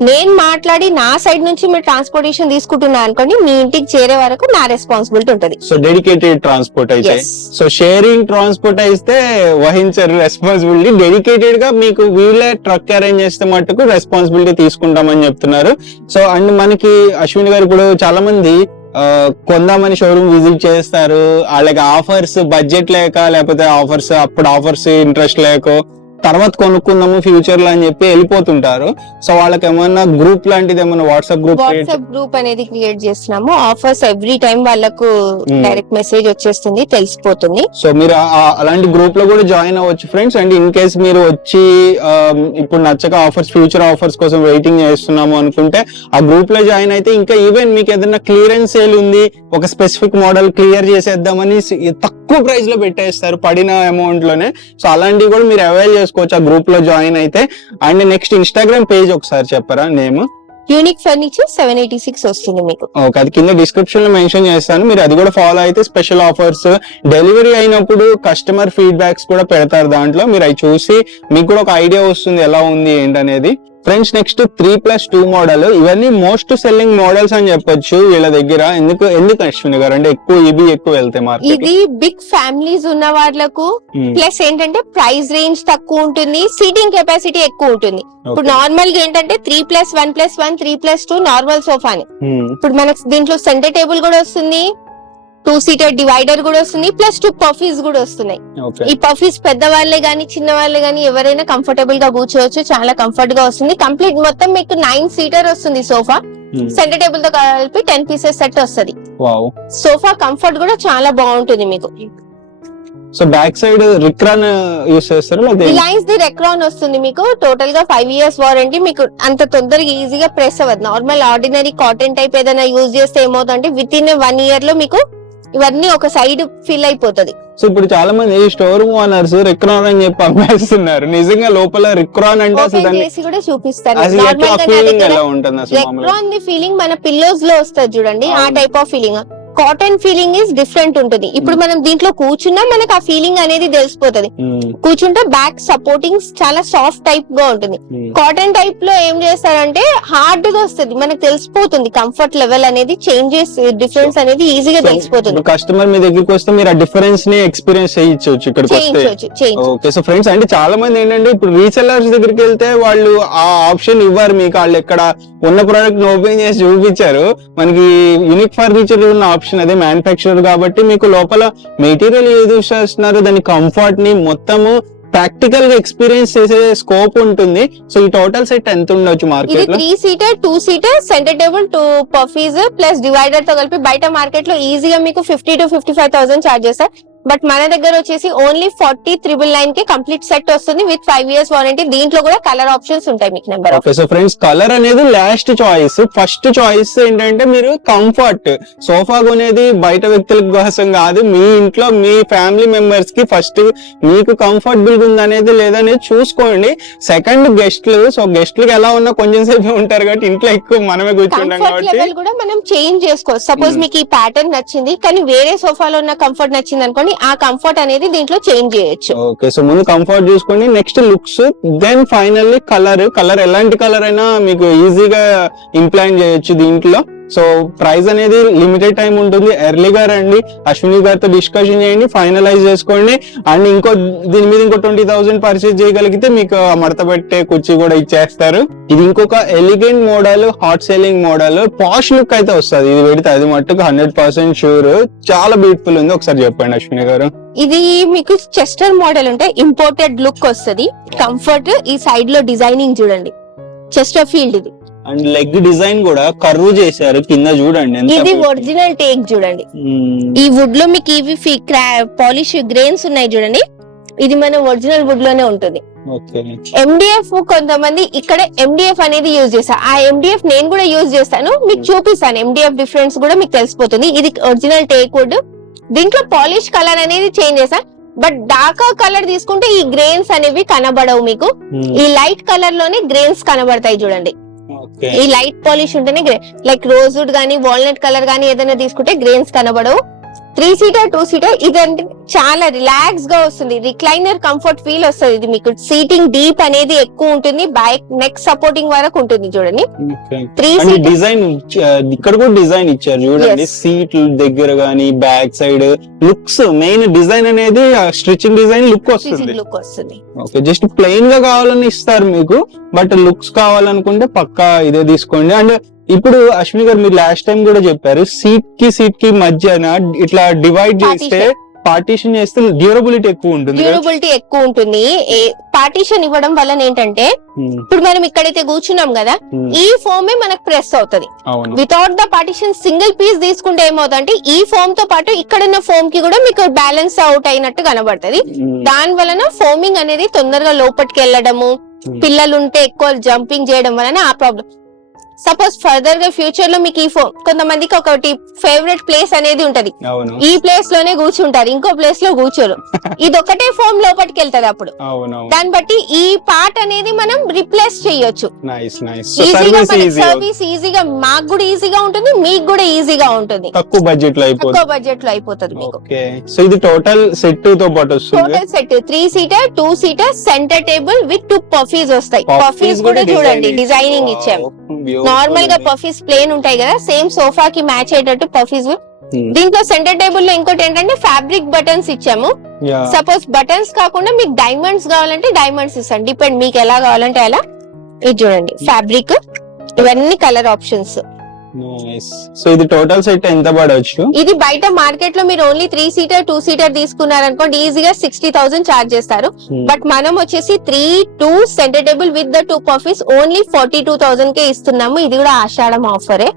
నేను మాట్లాడి నా సైడ్ నుంచి మీరు ట్రాన్స్పోర్టేషన్ తీసుకుంటున్నా అనుకోండి, మీ ఇంటికి చేరే వరకు నా రెస్పాన్సిబిలిటీ ఉంటది. సో డెడికేటెడ్ ట్రాన్స్పోర్ట్ అయితే, సో షేరింగ్ ట్రాన్స్పోర్ట్ అయితే వహించరు రెస్పాన్సిబిలిటీ. డెడికేటెడ్ గా మీకు వీళ్ళే ట్రక్ అరేంజ్ చేస్తే మట్టుకు రెస్పాన్సిబిలిటీ తీసుకుంటామని చెప్తున్నారు. సో అండ్ మనకి అశ్విని గారు ఇప్పుడు చాలా మంది కొందామని షోరూమ్ విజిట్ చేస్తారు, వాళ్ళకి ఆఫర్స్ బడ్జెట్ లేక, లేకపోతే ఆఫర్స్ అప్పుడు ఆఫర్స్ ఇంట్రెస్ట్ లేక తర్వాత కొనుక్కుందాము ఫ్యూచర్ లో అని చెప్పి వెళ్ళిపోతుంటారు. సో వాళ్ళకి ఏమన్నా గ్రూప్ లాంటిది ఏమన్నా వాట్సాప్ గ్రూప్ అనేది క్రియేట్ చేస్తున్నాము. ఆఫర్స్ ఎవ్రీ టైం వాళ్ళకు డైరెక్ట్ మెసేజ్ వచ్చేస్తుంది, తెలిసిపోతుంది. సో మీరు అలాంటి గ్రూప్ లో కూడా జాయిన్ అవ్వచ్చు ఫ్రెండ్స్. అండ్ ఇన్ కేస్ మీరు వచ్చి ఇప్పుడు నచ్చక ఆఫర్స్, ఫ్యూచర్ ఆఫర్స్ కోసం వెయిటింగ్ చేస్తున్నాము అనుకుంటే ఆ గ్రూప్ లో జాయిన్ అయితే ఇంకా ఈవెన్ మీకు ఏదైనా క్లియరెన్స్ సేల్ ఉంది, ఒక స్పెసిఫిక్ మోడల్ క్లియర్ చేసేద్దామని తక్కువ ప్రైస్ లో పెట్టేస్తారు పడిన అమౌంట్ లోనే. సో అలాంటివి కూడా మీరు అవైల్ చేసుకోవచ్చు ఆ గ్రూప్ లో జాయిన్ అయితే. అండ్ నెక్స్ట్ ఇన్స్టాగ్రామ్ పేజ్ ఒకసారి చెప్పరా నేమ్? యూనిక్ ఫర్నిచర్ 786 వస్తుంది మీకు. ఓకే, అది కింద డిస్క్రిప్షన్ లో మెన్షన్ చేస్తాను, మీరు అది కూడా ఫాలో అయితే స్పెషల్ ఆఫర్స్, డెలివరీ అయినప్పుడు కస్టమర్ ఫీడ్బ్యాక్స్ కూడా పెడతారు దాంట్లో. మీరు అవి చూసి మీకు కూడా ఒక ఐడియా వస్తుంది ఎలా ఉంది ఏంటనేది. ఫ్రెండ్స్ నెక్స్ట్ 3+2 మోడల్, ఇవన్నీ మోస్ట్ సెల్లింగ్ మోడల్స్ అని చెప్పొచ్చు వీళ్ళ దగ్గర. ఎందుకు అశ్విని గారు అంటే ఎక్కువ వెళ్తాయి మార్కెట్? ఇది బిగ్ ఫ్యామిలీస్ ఉన్న వాళ్ళకు, ప్లస్ ఏంటంటే ప్రైస్ రేంజ్ తక్కువ ఉంటుంది, సీటింగ్ కెపాసిటీ ఎక్కువ ఉంటుంది. ఇప్పుడు నార్మల్ గా ఏంటంటే 3+1+1 3+2 నార్మల్ సోఫాని. ఇప్పుడు మనకు దీంట్లో సెంటర్ టేబుల్ కూడా వస్తుంది, 2-సీటర్ డివైడర్ కూడా వస్తుంది, ప్లస్ 2 పఫీస్ కూడా వస్తున్నాయి. ఈ పఫీస్ పెద్ద వాళ్ళే గానీ చిన్న వాళ్ళే గానీ ఎవరైనా కంఫర్టబుల్ గా కూర్చోవచ్చు, చాలా కంఫర్ట్ గా వస్తుంది. కంప్లీట్ మొత్తం మీకు 9-సీటర్ వస్తుంది సోఫా. సెంటర్ టేబుల్ తో కలిపి 10 పీసెస్ సెట్ వస్తుంది. సోఫా కంఫర్ట్ కూడా చాలా బాగుంటుంది మీకు. సో బ్యాక్ సైడ్ రిక్రాన్ యూస్ చేస్తారు, రిలయన్స్ ది రెక్రాన్ వస్తుంది మీకు. టోటల్ గా 5 years వారంటీ. మీకు అంత తొందరగా ఈజీగా ప్రెస్ అవ్వదు. నార్మల్ ఆర్డినరీ కాటన్ టైప్ ఏదైనా యూజ్ చేస్తే ఏమవుతుందంటే విత్ ఇన్ 1 year లో మీకు ఇవన్నీ ఒక సైడ్ ఫిల్ అయిపోతుంది. సో ఇప్పుడు చాలా మంది స్టోర్ ఓనర్స్ రిక్రాన్ అని చెప్పి అమ్మేస్తున్నారు. నిజంగా లోపల రిక్రాన్ అంటే కూడా చూపిస్తారు. రిక్రాన్ ది ఫీలింగ్ మన పిల్లోస్ లో వస్తుంది చూడండి, ఆ type of feeling. Cotton feeling is different ఉంటుంది. ఇప్పుడు మనం దీంట్లో కూర్చున్నా మనకు ఆ ఫీలింగ్ అనేది తెలిసిపోతుంది. కూర్చుంటే బ్యాక్ సపోర్టింగ్ చాలా సాఫ్ట్ టైప్ గా ఉంటుంది. కాటన్ టైప్ లో ఏం చేస్తారంటే హార్డ్ గా వస్తుంది, మనకు తెలిసిపోతుంది. కంఫర్ట్ లెవెల్ అనేది చేంజెస్, డిఫరెన్స్ అనేది ఈజీగా తెలిసిపోతుంది. కస్టమర్ మీ దగ్గరికి వస్తే మీరు ఆ డిఫరెన్స్ ని ఎక్స్పీరియన్స్ చేయించవచ్చు ఇక్కడికి వస్తే. ఓకే, సో ఫ్రెండ్స్ అంటే చాలా మంది ఏంటంటే ఇప్పుడు రీసెల్లర్స్ దగ్గరికి వెళ్తే వాళ్ళు ఆ ఆప్షన్ ఇవ్వరు మీకు. వాళ్ళు ఎక్కడ ఉన్న ప్రోడక్ట్ ఓపెన్ చేసి చూపించారు. మనకి యూనిక్ ఫర్నిచర్ ఉన్న ఆప్షన్ అదే, మ్యానుఫ్యాక్చరర్ కాబట్టి మీకు లోపల మెటీరియల్ ఏది యూస్ చేస్తున్నారు, దాని కంఫర్ట్ ని మొత్తము ప్రాక్టికల్ గా ఎక్స్పీరియన్స్ చేసే స్కోప్ ఉంటుంది. సో ఈ టోటల్ సెట్ ఎంత ఉండొచ్చు మార్కెట్ లో? Three seater two seater centre table 2 puffies plus divider తో కలిపి బయట మార్కెట్ లో ఈజీగా మీకు 50,000 to 55,000 చార్జ్ చేస్తారు. బట్ మన దగ్గర వచ్చేసి ఓన్లీ 40,999 కి కంప్లీట్ సెట్ వస్తుంది విత్ 5 years వారంటీ. దీంట్లో కూడా కలర్ ఆప్షన్స్ ఉంటాయి మీకు. Number okay, so friends colour అనేది లాస్ట్ చాయిస్. ఫస్ట్ చాయిస్ ఏంటంటే మీరు కంఫర్ట్. సోఫా కొనేది బయట వ్యక్తుల కోసం కాదు, మీ ఇంట్లో మీ ఫ్యామిలీ మెంబర్స్ కి ఫస్ట్ మీకు కంఫర్టబుల్ గా ఉందనేది లేదనేది చూసుకోండి. సెకండ్ గెస్ట్లు. సో గెస్ట్లకి ఎలా ఉన్నా కొంచెం సేపు ఉంటారు కాబట్టి ఇంట్లో ఎక్కువ మనమే కూర్చుంటాం కాబట్టి కూడా మనం చేంజ్ చేసుకోవచ్చు. సపోజ్ మీకు ఈ ప్యాటర్న్ నచ్చింది కానీ వేరే సోఫాలో ఉన్న కంఫర్ట్ నచ్చింది అనుకోండి, ఆ కంఫర్ట్ అనేది దీంట్లో చేంజ్ చేయొచ్చు. ఓకే, సో ముందు కంఫర్ట్ చూసుకోండి, next looks, then finally colour ఎలాంటి కలర్ అయినా మీకు ఈజీగా ఇంప్లాంట్ చేయొచ్చు దీంట్లో. సో ప్రైస్ అనేది లిమిటెడ్ టైం ఉంటుంది. ఎర్లీగా రండి, అశ్విని గారితో డిస్కషన్ చేయండి, ఫైనలైజ్ చేసుకోండి. అండ్ దీని మీద ఇంకో 20,000 పర్చేజ్ చేయగలిగితే మీకు మడత పెట్టే కుర్చీ కూడా ఇచ్చేస్తారు. ఇది ఇంకొక elegant model, hot selling model, పాష్ లుక్ అయితే వస్తుంది. ఇది పెడితే అది మట్టుకు 100% షూర్. చాలా బ్యూటిఫుల్ ఉంది. ఒకసారి చెప్పండి అశ్విని గారు. ఇది మీకు చెస్టర్ మోడల్ ఉంటే ఇంపోర్టెడ్ లుక్ వస్తుంది. కంఫర్ట్, ఈ సైడ్ లో డిజైనింగ్ చూడండి, చెస్టర్ ఫీల్డ్ ఇది. అండ్ లెగ్ డిజైన్ కూడా కర్వ్ చేశారు కింద చూడండి. ఇది ఒరిజినల్ టేక్ చూడండి. ఈ వుడ్ లో మీకు ఇవి పాలిష్ గ్రెయిన్స్ ఉన్నాయి చూడండి, ఇది మన ఒరిజినల్ వుడ్ లోనే ఉంటుంది. MDF కొంతమంది ఇక్కడ MDF అనేది యూజ్ చేస్తారు. ఆ MDF నేను కూడా యూజ్ చేస్తాను, మీకు చూపిస్తాను. MDF డిఫరెన్స్ కూడా మీకు తెలిసిపోతుంది. ఇది ఒరిజినల్ టేక్ వుడ్. దీంట్లో పాలిష్ కలర్ అనేది చేంజ్ చేశాను. బట్ డార్క్ కలర్ తీసుకుంటే ఈ గ్రెయిన్స్ అనేవి కనబడవు మీకు. ఈ లైట్ కలర్ లోనే గ్రెయిన్స్ కనబడతాయి చూడండి. ఈ లైట్ పాలిష్ ఉంటేనే లైక్ రోజ్ వుడ్ గానీ వాల్నట్ కలర్ గానీ ఏదైనా తీసుకుంటే గ్రెయిన్స్ కనబడవు. 3-సీటర్ 2-సీటర్ ఇదంటే చాలా రిలాక్స్ గా వస్తుంది. రిక్లైనర్ కంఫర్ట్ ఫీల్ వస్తుంది. ఇది మీకు సీటింగ్ డీప్ అనేది ఎక్కువ ఉంటుంది, బ్యాక్ నెక్ సపోర్టింగ్ వరకు ఉంటుంది చూడండి. 3-సీటర్ డిజైన్ ఇక్కడ కూడా డిజైన్ ఇచ్చారు చూడండి. సీట్ దగ్గర గానీ back side looks, main design అనేది స్టిచింగ్ డిజైన్ లుక్ వస్తుంది. ఓకే, జస్ట్ ప్లెయిన్ గా కావాలని ఇస్తారు మీకు, బట్ లుక్స్ కావాలనుకుంటే పక్కా ఇదే తీసుకోండి. అండ్ ఇప్పుడు అశ్విని గారు మీరు లాస్ట్ టైం కూడా చెప్పారు, సీట్ కి మధ్యన ఇట్లా డివైడ్ చేస్తే పార్టీషన్ చేస్తే డ్యూరబిలిటీ ఎక్కువ ఉంటుంది కదా? డ్యూరబిలిటీ ఎక్కువ ఉంటుంది. పార్టీషన్ ఇవ్వడం వల్ల ఏంటంటే ఇప్పుడు మనం ఇక్కడైతే కూర్చున్నాం కదా, ఈ ఫోమే మనకు ప్రెస్ అవుతుంది. అవును. Without the partition single piece తీసుకుంటే ఏమవుతుందంటే ఈ ఫోమ్ తో పాటు ఇక్కడ ఉన్న ఫోమ్ కి కూడా మీకు బ్యాలెన్స్ అవుట్ అయినట్టు కనబడుతుంది. దాని వలన ఫోమింగ్ అనేది తొందరగా లోపలికి వెళ్ళడము, పిల్లలు ఉంటే ఎక్కువ జంపింగ్ చేయడం వలన ఆ ప్రాబ్లం. సపోజ్ ఫర్దర్ గా ఫ్యూచర్ లో మీకు ఈ ఫోమ్, కొంతమందికి ఒకటి ఫేవరెట్ ప్లేస్ అనేది ఉంటది, అవును. ఈ ప్లేస్ లోనే కూర్చుంటారు, ఇంకో ప్లేస్ లో కూర్చోరు. ఇది ఒకటే ఫోమ్ లోపలికి వెళ్తది. అప్పుడు దాన్ని బట్టి ఈ పార్ట్ అనేది మనం రిప్లేస్ చేయొచ్చు. సర్వీస్ ఈజీగా మాకు కూడా ఈజీగా ఉంటుంది, మీకు కూడా ఈజీగా ఉంటుంది. తక్కువ బడ్జెట్ లో అయిపోతుంది మీకు. సో ఇది టోటల్ సెట్ తో పాటు వస్తుంది. Total set 3 seater 2 seater centre table with 2 puffies వస్తాయి. పఫీస్ కూడా చూడండి డిజైనింగ్ ఇచ్చాము. నార్మల్ గా పఫీస్ ప్లేన్ ఉంటాయి కదా, సేమ్ సోఫా కి మ్యాచ్ అయ్యేటట్టు పఫీస్. దీంట్లో సెంటర్ టేబుల్ లో ఇంకోటి ఏంటంటే ఫ్యాబ్రిక్ బటన్స్ ఇచ్చాము. సపోజ్ బటన్స్ కాకుండా మీకు డైమండ్స్ కావాలంటే డైమండ్స్ ఇస్తాం, డిపెండ్ మీకు ఎలా కావాలంటే అలా. ఇది చూడండి ఫ్యాబ్రిక్, ఇవన్నీ కలర్ ఆప్షన్స్. సో ఇది టోటల్ సెట్ ఎంత పడవచ్చు? ఇది బయట మార్కెట్ లో మీరు ఓన్లీ 3 సీటర్ 2 సీటర్ తీసుకున్నారనుకోండి ఈజీగా 60,000 చార్జ్ చేస్తారు. బట్ మనం వచ్చేసి 3-2 centre table with the 2 puffies only 42,000 కే ఇస్తున్నాము. ఇది కూడా ఆషాఢం ఆఫరే.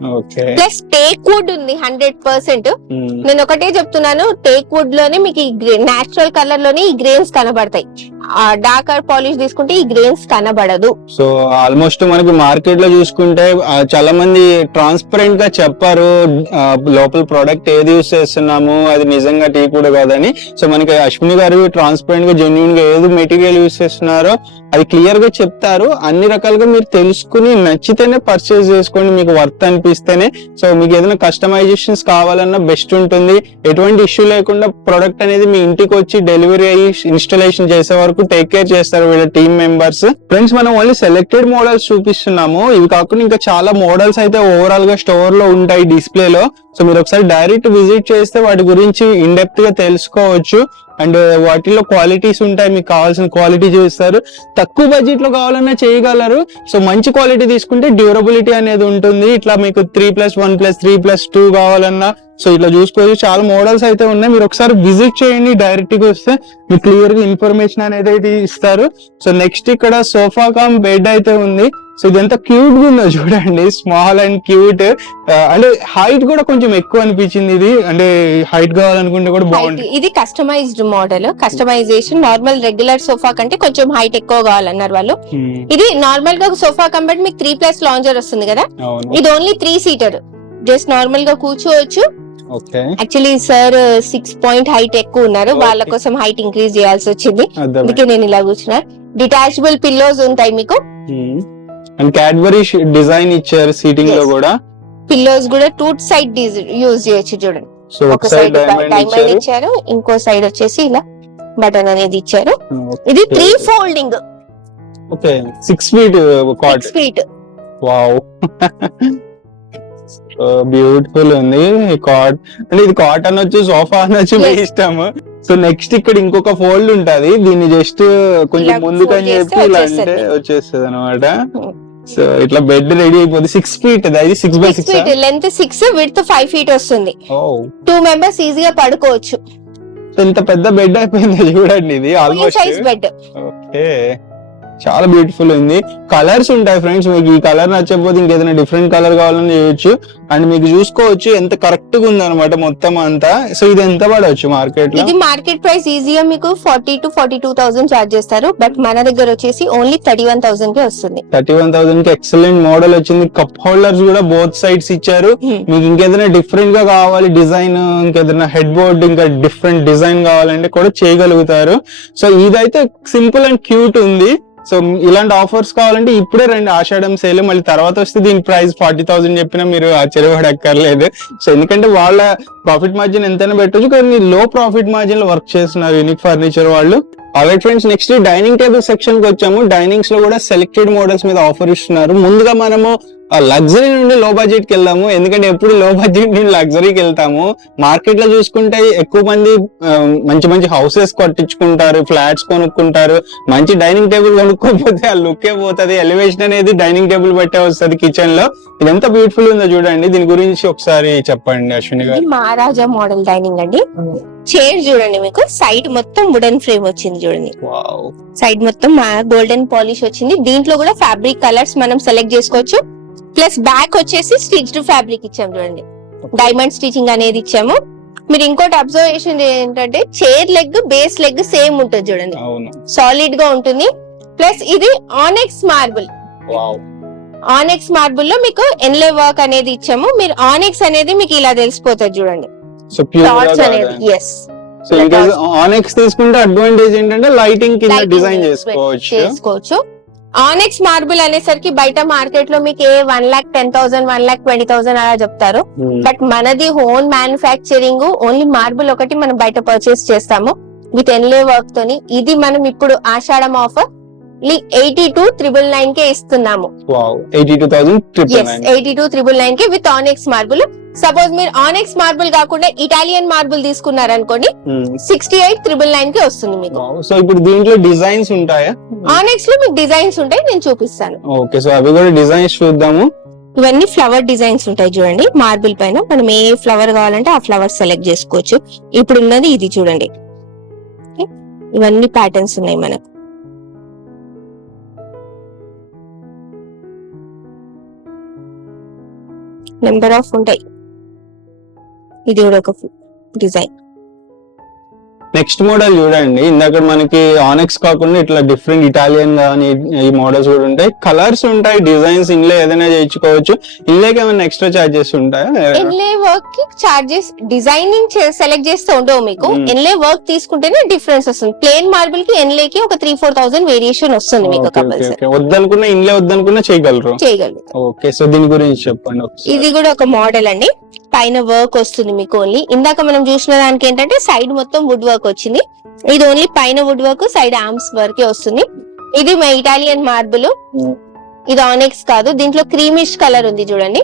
ప్లస్ టేక్ వుడ్ ఉంది 100%. నేను ఒకటే చెప్తున్నాను, టేక్ వుడ్ లోనే మీకు ఈ నేచురల్ కలర్ లోనే ఈ గ్రెయిన్స్ కనబడతాయి. డార్కర్ పాలిష్ తీసుకుంటే ఈ గ్రెయిన్స్ కనబడదు. సో ఆల్మోస్ట్ మనకి మార్కెట్ లో చూసుకుంటే చాలా మంది ట్రాన్స్పరెంట్ గా చెప్పారు లోపల ప్రోడక్ట్ ఏది యూస్ చేస్తున్నాము అది నిజంగా టీ కూడా కాదని. సో మనకి అశ్విని గారు ట్రాన్స్పరెంట్ గా జెన్యున్ గా ఏది మెటీరియల్ యూస్ చేస్తున్నారో అది క్లియర్ గా చెప్తారు. అన్ని రకాలుగా మీరు తెలుసుకుని నచ్చితేనే పర్చేస్ చేసుకోండి, మీకు వర్త్ అనిపిస్తేనే. సో మీకు ఏదైనా కస్టమైజేషన్స్ కావాలన్నా బెస్ట్ ఉంటుంది. ఎటువంటి ఇష్యూ లేకుండా ప్రొడక్ట్ అనేది మీ ఇంటికి వచ్చి డెలివరీ అయ్యి ఇన్స్టాలేషన్ చేసే వరకు టేక్ కేర్ చేస్తారు వీళ్ళ టీమ్ మెంబర్స్. ఫ్రెండ్స్ మనం ఓన్లీ సెలెక్టెడ్ మోడల్స్ చూపిస్తున్నాము, ఇవి కాకుండా ఇంకా చాలా మోడల్స్ అయితే ఓవరాల్ గా స్టోర్ లో ఉంటాయి డిస్ప్లే లో. సో మీరు ఒకసారి డైరెక్ట్ విజిట్ చేస్తే వాటి గురించి ఇన్ డెప్త్ గా తెలుసుకోవచ్చు. అండ్ వాటిలో క్వాలిటీస్ ఉంటాయి, మీకు కావాల్సిన క్వాలిటీ చూస్తారు. తక్కువ బడ్జెట్ లో కావాలన్నా చేయగలరు. సో మంచి క్వాలిటీ తీసుకుంటే డ్యూరబిలిటీ అనేది ఉంటుంది. ఇట్లా మీకు 3+1 3+2 కావాలన్నా సో ఇట్లా చూసుకోవచ్చు. చాలా మోడల్స్ అయితే ఉన్నాయి, మీరు ఒకసారి విజిట్ చేయండి. డైరెక్ట్ గా వస్తే మీకు క్లియర్ గా ఇన్ఫర్మేషన్ అనేది అయితే ఇస్తారు. సో నెక్స్ట్ ఇక్కడ సోఫా కమ్ బెడ్ అయితే ఉంది. సో ఇది ఎంత క్యూట్ గా ఉందో చూడండి, స్మాల్ అండ్ క్యూట్. అంటే హైట్ కూడా కొంచెం ఎక్కువ అనిపించింది. ఇది అంటే హైట్ కావాలనుకుంటే కూడా బాగుంటుంది. ఇది customised model, customisation normal regular sofa కంటే కొంచెం హైట్ ఎక్కువ కావాలన్నారు వాళ్ళు. ఇది నార్మల్ గా సోఫా కంబెడ్ మీకు 3+ లాంజర్ వస్తుంది కదా, ఇది ఓన్లీ 3 సీటర్. జస్ట్ నార్మల్ గా కూర్చోవచ్చు. యాక్చువల్లీ సార్ 6 పాయింట్ హైట్ ఎక్కువ ఉన్నారు, వాళ్ళ కోసం హైట్ ఇంక్రీజ్ చేయాల్సి వచ్చింది, అందుకే నేను ఇలా కూర్చున్నా. డిటాచబుల్ పిల్లోస్ ఉంటాయి మీకు. అండ్ క్యాడ్బరీ డిజైన్ ఇచ్చారు సీటింగ్ లో కూడా. పిల్లోస్ కూడా 2 సైడ్ యూజ్ చేయొచ్చు చూడండి. ఒక సైడ్ డైమండ్ ఇచ్చారు, ఇంకో సైడ్ వచ్చేసి ఇలా బటన్ అనేది ఇచ్చారు. ఇది 3 folding. Okay 6 feet cot. 6 feet. Wow beautiful ఉంది కాట్. అంటే ఇది కాట్ అనొచ్చు, సోఫా అనొచ్చు, మీ ఇష్టము. సో నెక్స్ట్ ఇక్కడ ఇంకొక ఫోల్డ్ ఉంటది, దీన్ని జస్ట్ కొంచెం ముందుకని చెప్పి ఇలా అంటే వచ్చేస్తుంది అనమాట. సో ఇట్లా బెడ్ రెడీ అయిపోతుంది. 6 ఫీట్ అది 6x6 లెంత్ 6 విడ్త్ 5 ఫీట్ వస్తుంది. 2 మెంబర్స్ ఈజీగా పడుకోవచ్చు. ఎంత పెద్ద బెడ్ అయిపోయింది చూడండి, ఇది ఆల్మోస్ట్ సైజ్ బెడ్. ఓకే చాలా బ్యూటిఫుల్ ఉంది. కలర్స్ ఉంటాయి ఫ్రెండ్స్, మీకు ఈ కలర్ నచ్చకపోతే ఇంకేదైనా డిఫరెంట్ కలర్ కావాలని చేయొచ్చు. అండ్ మీకు చూసుకోవచ్చు ఎంత కరెక్ట్ గా ఉంది అనమాట మొత్తం అంతా. సో ఇది ఎంత పడవచ్చు మార్కెట్ లో? ఇది మార్కెట్ ప్రైస్ ఈజీగా మీకు 40,000 to 42,000 చార్జ్ చేస్తారు. బట్ మన దగ్గర వచ్చేసి ఓన్లీ 31,000 కి వస్తుంది. 31,000 కి ఎక్సలెంట్ మోడల్ వచ్చింది. కప్ హోల్డర్స్ కూడా బోత్ సైడ్స్ ఇచ్చారు. మీకు ఇంకేదైనా డిఫరెంట్ గా కావాలి డిజైన్, ఇంకేదైనా హెడ్ బోర్డ్ ఇంకా డిఫరెంట్ డిజైన్ కావాలంటే కూడా చేయగలుగుతారు. సో ఇదైతే సింపుల్ అండ్ క్యూట్ ఉంది. సో ఇలాంటి ఆఫర్స్ కావాలంటే ఇప్పుడే రండి ఆషాఢం సేల్. మళ్ళీ తర్వాత వస్తే దీని ప్రైస్ 40,000 చెప్పినా మీరు ఆశ్చర్యపడక్కర్లేదు. సో ఎందుకంటే వాళ్ళ ప్రాఫిట్ మార్జిన్ ఎంతైనా పెట్టచ్చు, కానీ లో ప్రాఫిట్ మార్జిన్ లో వర్క్ చేస్తున్నారు యూనిక్ ఫర్నిచర్ వాళ్ళు. Alright friends, next dining table section కి వచ్చాము. డైనింగ్స్ లో కూడా సెలెక్టెడ్ మోడల్స్ మీద ఆఫర్ ఇస్తున్నారు. ముందుగా మనము లగ్జరీ నుండి లో బడ్జెట్ కి వెళ్దాము, ఎందుకంటే ఎప్పుడు లో బడ్జెట్ నుండి లగ్జరీకి వెళ్తాము. మార్కెట్ లో చూసుకుంటే ఎక్కువ మంది మంచి మంచి హౌసెస్ కట్టించుకుంటారు, ఫ్లాట్స్ కొనుక్కుంటారు. మంచి డైనింగ్ టేబుల్ కొనుక్కోకపోతే ఆ లుక్కే పోతుంది. ఎలివేషన్ అనేది డైనింగ్ టేబుల్ బట్టే వస్తుంది కిచెన్ లో. ఇది ఎంత బ్యూటిఫుల్ ఉందో చూడండి. దీని గురించి ఒకసారి చెప్పండి అశ్విని గారు. మహారాజా మోడల్ డైనింగ్ అండి. చైర్ చూడండి, మీకు సైడ్ మొత్తం వుడెన్ ఫ్రేమ్ వచ్చింది చూడండి, వావ్. సైడ్ మొత్తం గోల్డెన్ పాలిష్ వచ్చింది. దీంట్లో కూడా ఫ్యాబ్రిక్ కలర్స్ మనం సెలెక్ట్ చేసుకోవచ్చు. ప్లస్ బ్యాక్ వచ్చేసి స్టిచ్డ్ ఫ్యాబ్రిక్ ఇచ్చాం చూడండి, డైమండ్ స్టిచింగ్ అనేది ఇచ్చాము. మీరు ఇంకోటి అబ్జర్వేషన్ ఏంటంటే chair leg base leg same ఉంటుంది చూడండి, అవును. సాలిడ్ గా ఉంటుంది. ప్లస్ ఇది ఆనెక్స్ మార్బుల్, వావ్. ఆనెక్స్ మార్బుల్ లో మీకు ఎన్లే వర్క్ అనేది ఇచ్చాము. మీరు ఆనెక్స్ అనేది మీకు ఇలా తెలిసిపోతుంది చూడండి, సో ప్యూర్ డాట్స్ అనేది. ఎస్, సో ఇన్ కేస్ ఆనెక్స్ తీసుకుంటే అడ్వాంటేజ్ ఏంటంటే లైటింగ్ కింద డిజైన్ చేసుకోవచ్చు. ఆనెక్స్ మార్బుల్ అనేసరికి బయట మార్కెట్ లో మీకు 1,10,000 1,20,000 అలా చెప్తారు. బట్ మనది హోన్ మ్యానుఫ్యాక్చరింగ్, ఓన్లీ మార్బుల్ ఒకటి మనం బయట పర్చేస్ చేస్తాము విత్ ఎన్లే వర్క్ తోని. ఇది మనం ఇప్పుడు ఆషాఢం ఆఫర్ 82,999 కే ఇస్తున్నాము. 82,999 కే విత్ ఆనెక్స్ మార్బుల్. సపోజ్ మీరు ఆనెక్స్ మార్బుల్ కాకుండా ఇటాలియన్ మార్బుల్ తీసుకున్నారనుకోండి 68,999 కి వస్తుంది మీకు. సో ఇప్పుడు దీంట్లో డిజైన్స్ ఉంటాయా? ఆనెక్స్ లో మీకు డిజైన్స్ ఉంటాయి, నేను చూపిస్తాను. ఓకే, సో అవి కూడా డిజైన్స్ చూద్దాము. ఇవన్నీ ఫ్లవర్ డిజైన్స్ ఉంటాయి చూడండి, మార్బుల్ పైన మనం ఏ ఫ్లవర్ కావాలంటే ఆ ఫ్లవర్ సెలెక్ట్ చేసుకోవచ్చు. ఇప్పుడు ఉన్నది ఇది చూడండి, ఇవన్నీ ప్యాటర్న్స్ ఉన్నాయి మనకు. నెంబర్ ఆఫ్ ఉంటాయి. ఇది కూడా ఒక డిజైన్. నెక్స్ట్ మోడల్ చూడండి, ఇందాక మనకి ఆనెక్స్ కాకుండా ఇట్లా డిఫరెంట్ ఇటాలియన్ గానీ ఈ మోడల్స్ కూడా ఉంటాయి, కలర్స్ ఉంటాయి, డిజైన్స్ ఇన్లే ఏదైనా చేయించుకోవచ్చు. ఇన్లేకి ఏమైనా ఎక్స్ట్రా చార్జెస్ ఉంటాయా? ఇన్లే వర్క్ కి చార్జెస్ డిజైనింగ్ సెలెక్ట్ చేస్తే ఉండవు మీకు. ఇన్లే వర్క్ తీసుకుంటేనే డిఫరెన్స్ వస్తుంది. ప్లేన్ మార్బుల్ కి ఇన్లేకి ఒక 3,000-4,000 వేరియేషన్ వస్తుంది మీకు. కంపల్సరీ వద్దనుకున్నా ఇన్లే వద్దనుకున్నా చేయగలరు. ఓకే, సో దీని గురించి చెప్పండి. ఇది కూడా ఒక మోడల్ అండి, పైన వర్క్ వస్తుంది మీకు ఓన్లీ. ఇందాక మనం చూసిన దానికి ఏంటంటే సైడ్ మొత్తం వుడ్ వర్క్ వచ్చింది, ఇది ఓన్లీ పైన wood work, side arms work వస్తుంది. ఇది మా ఇటాలియన్ మార్బుల్, ఇది ఆనెక్స్ కాదు. దీంట్లో క్రీమిష్ కలర్ ఉంది చూడండి,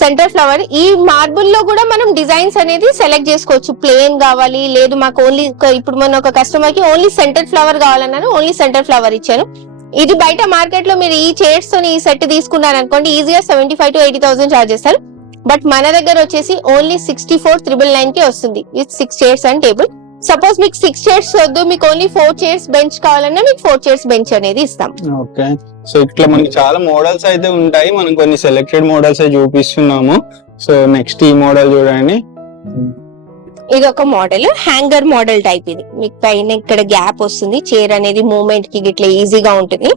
సెంటర్ ఫ్లవర్. ఈ మార్బుల్ లో కూడా మనం డిజైన్స్ అనేది సెలెక్ట్ చేసుకోవచ్చు. ప్లేన్ కావాలి, లేదు మాకు ఓన్లీ, ఇప్పుడు మన ఒక కస్టమర్ కి ఓన్లీ సెంటర్ ఫ్లవర్ కావాలన్నాను, ఓన్లీ సెంటర్ ఫ్లవర్ ఇచ్చాను. ఇది బయట మార్కెట్ లో మీరు ఈ చైర్స్ తో ఈ సెట్ తీసుకున్నారనుకోండి ఈజీగా 75,000-80,000 చార్జ్ చేస్తారు. బట్ మన దగ్గర వచ్చేసి ఓన్లీ 64,999 కే వస్తుంది with 6 chairs and table. Suppose మీకు 6 చైర్స్ వద్దు, మీకు ఓన్లీ 4 చైర్స్ బెంచ్ కావాలన్నా మీకు 4 చైర్స్ బెంచ్ అనేది ఇస్తాం. ఓకే, సో ఇట్లా మనకి చాలా మోడల్స్ అయితే ఉంటాయి, మనం కొన్ని సెలెక్టెడ్ మోడల్స్ చూపిస్తున్నాము. సో నెక్స్ట్ ఈ మోడల్ చూడండి, ఇది ఒక మోడల్ హ్యాంగర్ మోడల్ టైప్. ఇది మీకు పైన ఇక్కడ గ్యాప్ వస్తుంది, చైర్ అనేది మూవ్మెంట్ కి ఇట్లా ఈజీగా ఉంటుంది.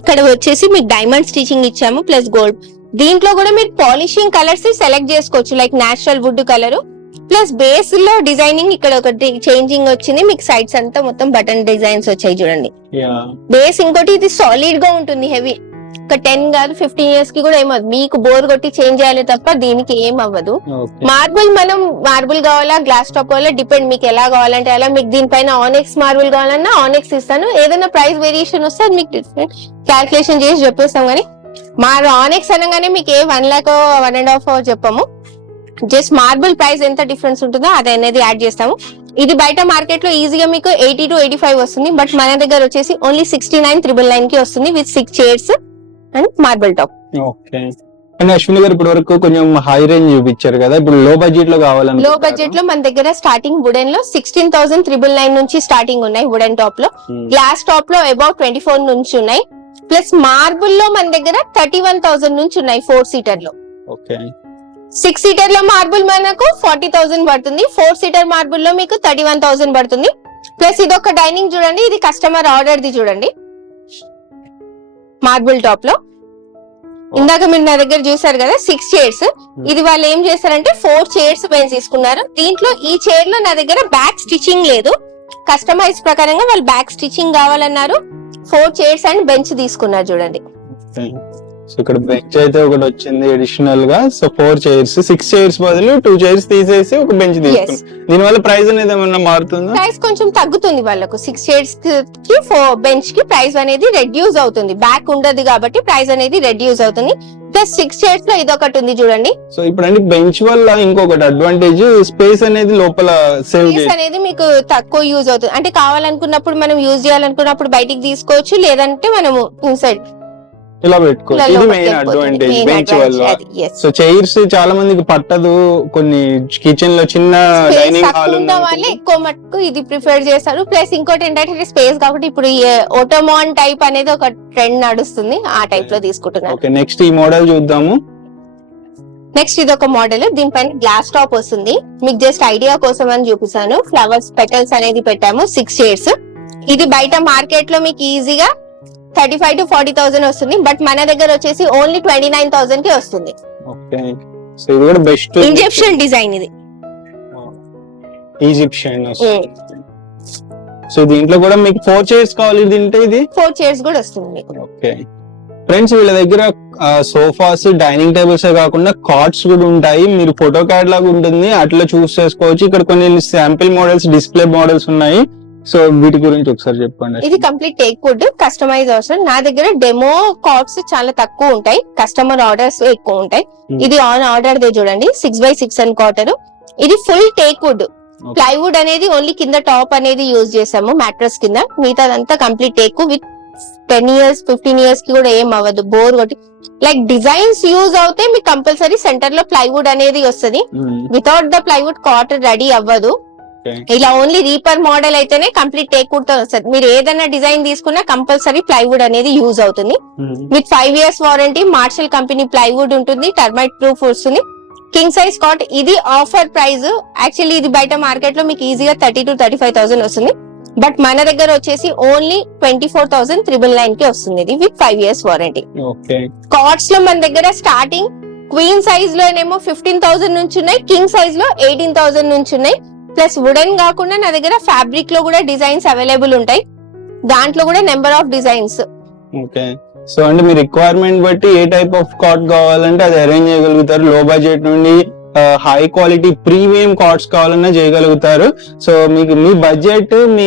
ఇక్కడ వచ్చేసి మీకు డైమండ్ స్టిచింగ్ ఇచ్చాము ప్లస్ గోల్డ్. దీంట్లో కూడా మీరు పాలిషింగ్ కలర్స్ సెలెక్ట్ చేసుకోవచ్చు, like natural would colour plus base లో డిజైనింగ్ ఇక్కడ ఒకటి చేంజింగ్ వచ్చింది. మీకు సైడ్స్ అంతా మొత్తం బటన్ డిజైన్స్ వచ్చాయి చూడండి. బేస్ ఇంకోటి ఇది సాలిడ్ గా ఉంటుంది, హెవీ. ఒక 10 కాదు 15 ఇయర్స్ కి కూడా ఏమవ్వదు, మీకు బోర్ కొట్టి చేంజ్ చేయాలి తప్ప దీనికి ఏం అవ్వదు. మార్బుల్ మనం మార్బుల్ కావాలా గ్లాస్ టాప్ కావాలా డిపెండ్, మీకు ఎలా కావాలంటే అలా. మీకు దీనిపైన ఆనెక్స్ మార్బుల్ కావాలన్నా ఆనెక్స్ ఇస్తాను, ఏదైనా ప్రైస్ వేరియేషన్ వస్తే అది మీకు డిఫరెంట్ క్యాల్కులేషన్ చేసి చెప్పేస్తాం. కానీ మా ఆనెక్స్ అనగానే మీకు 1 lakh 1.5 చెప్పము, జస్ట్ మార్బుల్ ప్రైస్ ఎంత డిఫరెన్స్ ఉంటుందో అది అనేది యాడ్ చేస్తాము. ఇది బయట మార్కెట్ లో ఈజీగా మీకు 80-85 వస్తుంది, బట్ మన దగ్గర వచ్చేసి ఓన్లీ 69,999 కి వస్తుంది with 6 chairs and marble top. Okay, and Ashwini గారు ఇప్పటి వరకు కొంచెం హై రేంజ్ చూపించారు కదా, ఇప్పుడు లో బడ్జెట్ లో కావాలని. లో బడ్జెట్ లో మన దగ్గర స్టార్టింగ్ వుడెన్ లో 16,999 నుంచి స్టార్టింగ్ ఉన్నాయి. వుడెన్ టాప్ లో, గ్లాస్ టాప్ లో అబౌట్ 24 నుంచి ఉన్నాయి. ప్లస్ మార్బుల్ లో మన దగ్గర 31,000 నుంచి ఉన్నాయి 4 సీటర్ లో. ఓకే, 6 సీటర్ లో మార్బుల్ మనకు 40,000 పడుతుంది, 4 సీటర్ మార్బుల్ లో మీకు 31,000 పడుతుంది. ప్లస్ ఇది ఒక డైనింగ్ చూడండి, ఇది కస్టమర్ ఆర్డర్ ది చూడండి, మార్బుల్ టాప్ లో. ఇందాక మీరు నా దగ్గర చూసారు కదా 6 చైర్స్, ఇది వాళ్ళు ఏం చేశారంటే 4 చైర్స్ బెంచ్ తీసుకున్నారు. దీంట్లో ఈ చైర్ లో నా దగ్గర బ్యాక్ స్టిచింగ్ లేదు, కస్టమైజ్ ప్రకారంగా వాళ్ళు బ్యాక్ స్టిచింగ్ కావాలన్నారు. 4 చైర్స్ అండ్ బెంచ్ తీసుకున్నారు చూడండి. సో ఇక్కడ బెంచ్ అయితే ఒకటి వచ్చింది అడిషనల్ గా. సో 4 చైర్స్, 6 చైర్స్ బదులు 2 చైర్స్ తీసేసి ఒక బెంచ్ తీసుకున్నాం. దీని వల్ల ప్రైస్ అనేది ఏమన్నా మారుతుందా? ప్రైస్ కొంచెం తగ్గుతుంది వాళ్ళకు. 6 చైర్స్ కి 4 బెంచ్ కి ప్రైస్ అనేది రెడ్యూస్ అవుతుంది, బ్యాక్ ఉండదు కాబట్టి ప్రైస్ అనేది రెడ్యూస్ అవుతుంది. ప్లస్ 6 చైర్స్ లో ఇది ఒకటి ఉంది చూడండి. సో ఇప్పుడు బెంచ్ వల్ల ఇంకొకటి అడ్వాంటేజ్, స్పేస్ అనేది లోపల సేవ్ అనేది మీకు తక్కువ యూజ్ అవుతుంది. అంటే కావాలనుకున్నప్పుడు మనం యూజ్ చేయాలనుకున్నప్పుడు బయటికి తీసుకోవచ్చు, లేదంటే మనము ఇన్సైడ్ ఇలా పెట్టుకోవచ్చు. ఇది మెయిన్ అడ్వాంటేజ్ బెంచ్ వల్ల. సో చైర్స్ చాలా మందికి పట్టదు, కొన్ని కిచెన్ లో చిన్న డైనింగ్ హాల్ ఉన్న వాళ్ళు ఎక్కువ మటుకు ఇది ప్రిఫర్ చేస్తారు. ప్లస్ ఇంకోటి ఏంటంటే స్పేస్ కాబట్టి ఇప్పుడు ఓటోమాన్ టైప్ అనేది ఒక ట్రెండ్ నడుస్తుంది, ఆ టైప్ లో తీసుకుంటున్నారు. ఓకే, నెక్స్ట్ ఈ మోడల్ చూద్దాము. నెక్స్ట్ ఇది ఒక మోడల్, దీనిపైన గ్లాస్ టాప్ వస్తుంది. మీకు జస్ట్ ఐడియా కోసం అని చూపిస్తాను. ఫ్లవర్స్ పెటల్స్ అనేది పెట్టాము 6 షేడ్స్. ఇది బయట మార్కెట్ లో మీకు ఈజీగా 35,000 to 40,000 వస్తుంది, బట్ మన దగ్గర వచ్చేసి ఓన్లీ 29,000 కి వస్తుంది. ఓకే, సో ఇది కూడా బెస్ట్ ఈజిప్షియన్ డిజైన్, ఇది ఈజిప్షియన్. సో దీంట్లో కూడా మీకు 4 చైర్స్ కావాలి, దీంట్లో ఇది 4 చైర్స్ కూడా వస్తుంది. ఓకే ఫ్రెండ్స్, వీళ్ళ దగ్గర సోఫాస్, డైనింగ్ టేబుల్స్ కాకుండా కార్డ్స్ కూడా ఉంటాయి. మీరు ఫోటో కార్డ్ లాగా ఉంటుంది, అట్లా చూస్ చేసుకోవచ్చు. ఇక్కడ కొన్ని శాంపిల్ మోడల్స్, డిస్ప్లే మోడల్స్ ఉన్నాయి. సో వీటి గురించి ఒకసారి చెప్పండి. ఇది కంప్లీట్ టేక్ వుడ్, కస్టమైజ్ అవసరం. నా దగ్గర డెమో కార్డ్స్ చాలా తక్కువ ఉంటాయి, కస్టమర్ ఆర్డర్స్ ఎక్కువ ఉంటాయి. ఇది ఆన్ ఆర్డర్ దే చూడండి, 6x6 అండ్ క్వార్టర్. ఇది ఫుల్ టేక్ వుడ్. ప్లైవుడ్ అనేది ఓన్లీ కింద టాప్ అనేది యూజ్ చేసాము మ్యాట్రస్ కింద, మిగతాదంతా complete take with 10 years 15 years కి కూడా ఏం అవ్వదు, బోర్ కొట్టి. లైక్ డిజైన్స్ యూజ్ అవుతే మీకు కంపల్సరీ సెంటర్ లో ప్లైవుడ్ అనేది వస్తుంది. Without the plywood cot ready అవ్వదు. ఇలా ఓన్లీ రీపర్ మోడల్ అయితేనే కంప్లీట్ టేక్ వుడ్ తో వస్తుంది. మీరు ఏదైనా డిజైన్ తీసుకున్నా కంపల్సరీ ప్లైవుడ్ అనేది యూజ్ అవుతుంది. With 5 years warranty, martial company plywood ఉంటుంది, టర్మైట్ ప్రూఫ్ వస్తుంది. కింగ్ సైజ్ కాట్, ఇది ఆఫర్ ప్రైస్. యాక్చువల్లీ ఇది బయట మార్కెట్ లో మీకు ఈజీగా 30,000 to 35,000 వస్తుంది, బట్ మన దగ్గర వచ్చేసి ఓన్లీ 24,999 కి వస్తుంది. ఇది విత్ 5 years వారంటీ. కార్డ్స్ లో మన దగ్గర స్టార్టింగ్ క్వీన్ సైజ్ లోనేమో 15,000 నుంచి ఉన్నాయి, కింగ్ సైజ్ లో 18,000 నుంచి ఉన్నాయి. ప్లస్ వుడెన్ కాకుండా నా దగ్గర ఫ్యాబ్రిక్ లో కూడా డిజైన్స్ అవైలబుల్ ఉంటాయి, దాంట్లో కూడా number of designs. Okay, so అంటే మీ రిక్వైర్మెంట్ బట్టి ఏ టైప్ ఆఫ్ కార్డ్ కావాలంటే అది అరేంజ్ చేయగలుగుతారు. లో బడ్జెట్ నుండి హై క్వాలిటీ ప్రీమియం కార్డ్స్ కావాలన్నా చేయగలుగుతారు. సో మీకు మీ బడ్జెట్, మీ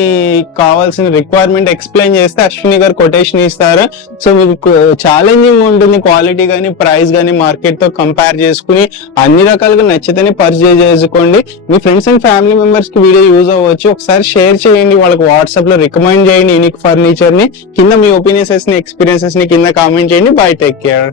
కావాల్సిన రిక్వైర్మెంట్ ఎక్స్ప్లెయిన్ చేస్తే అశ్విని గారు కొటేషన్ ఇస్తారు. సో మీకు ఛాలెంజింగ్ ఉంటుంది, క్వాలిటీ గానీ ప్రైస్ గానీ మార్కెట్ తో కంపేర్ చేసుకుని అన్ని రకాలుగా నచ్చితేనే పర్చేజ్ చేసుకోండి. మీ ఫ్రెండ్స్ అండ్ ఫ్యామిలీ మెంబర్స్ కి వీడియో యూజ్ అవ్వచ్చు. ఒకసారి షేర్ చేయండి, వాళ్ళకి వాట్సాప్ లో రికమెండ్ చేయండి యూనిక్ ఫర్నిచర్ ని. కింద మీ ఒపీనియన్స్ ని, ఎక్స్పీరియన్సెస్ ని కింద కామెంట్ చేయండి. By, take care.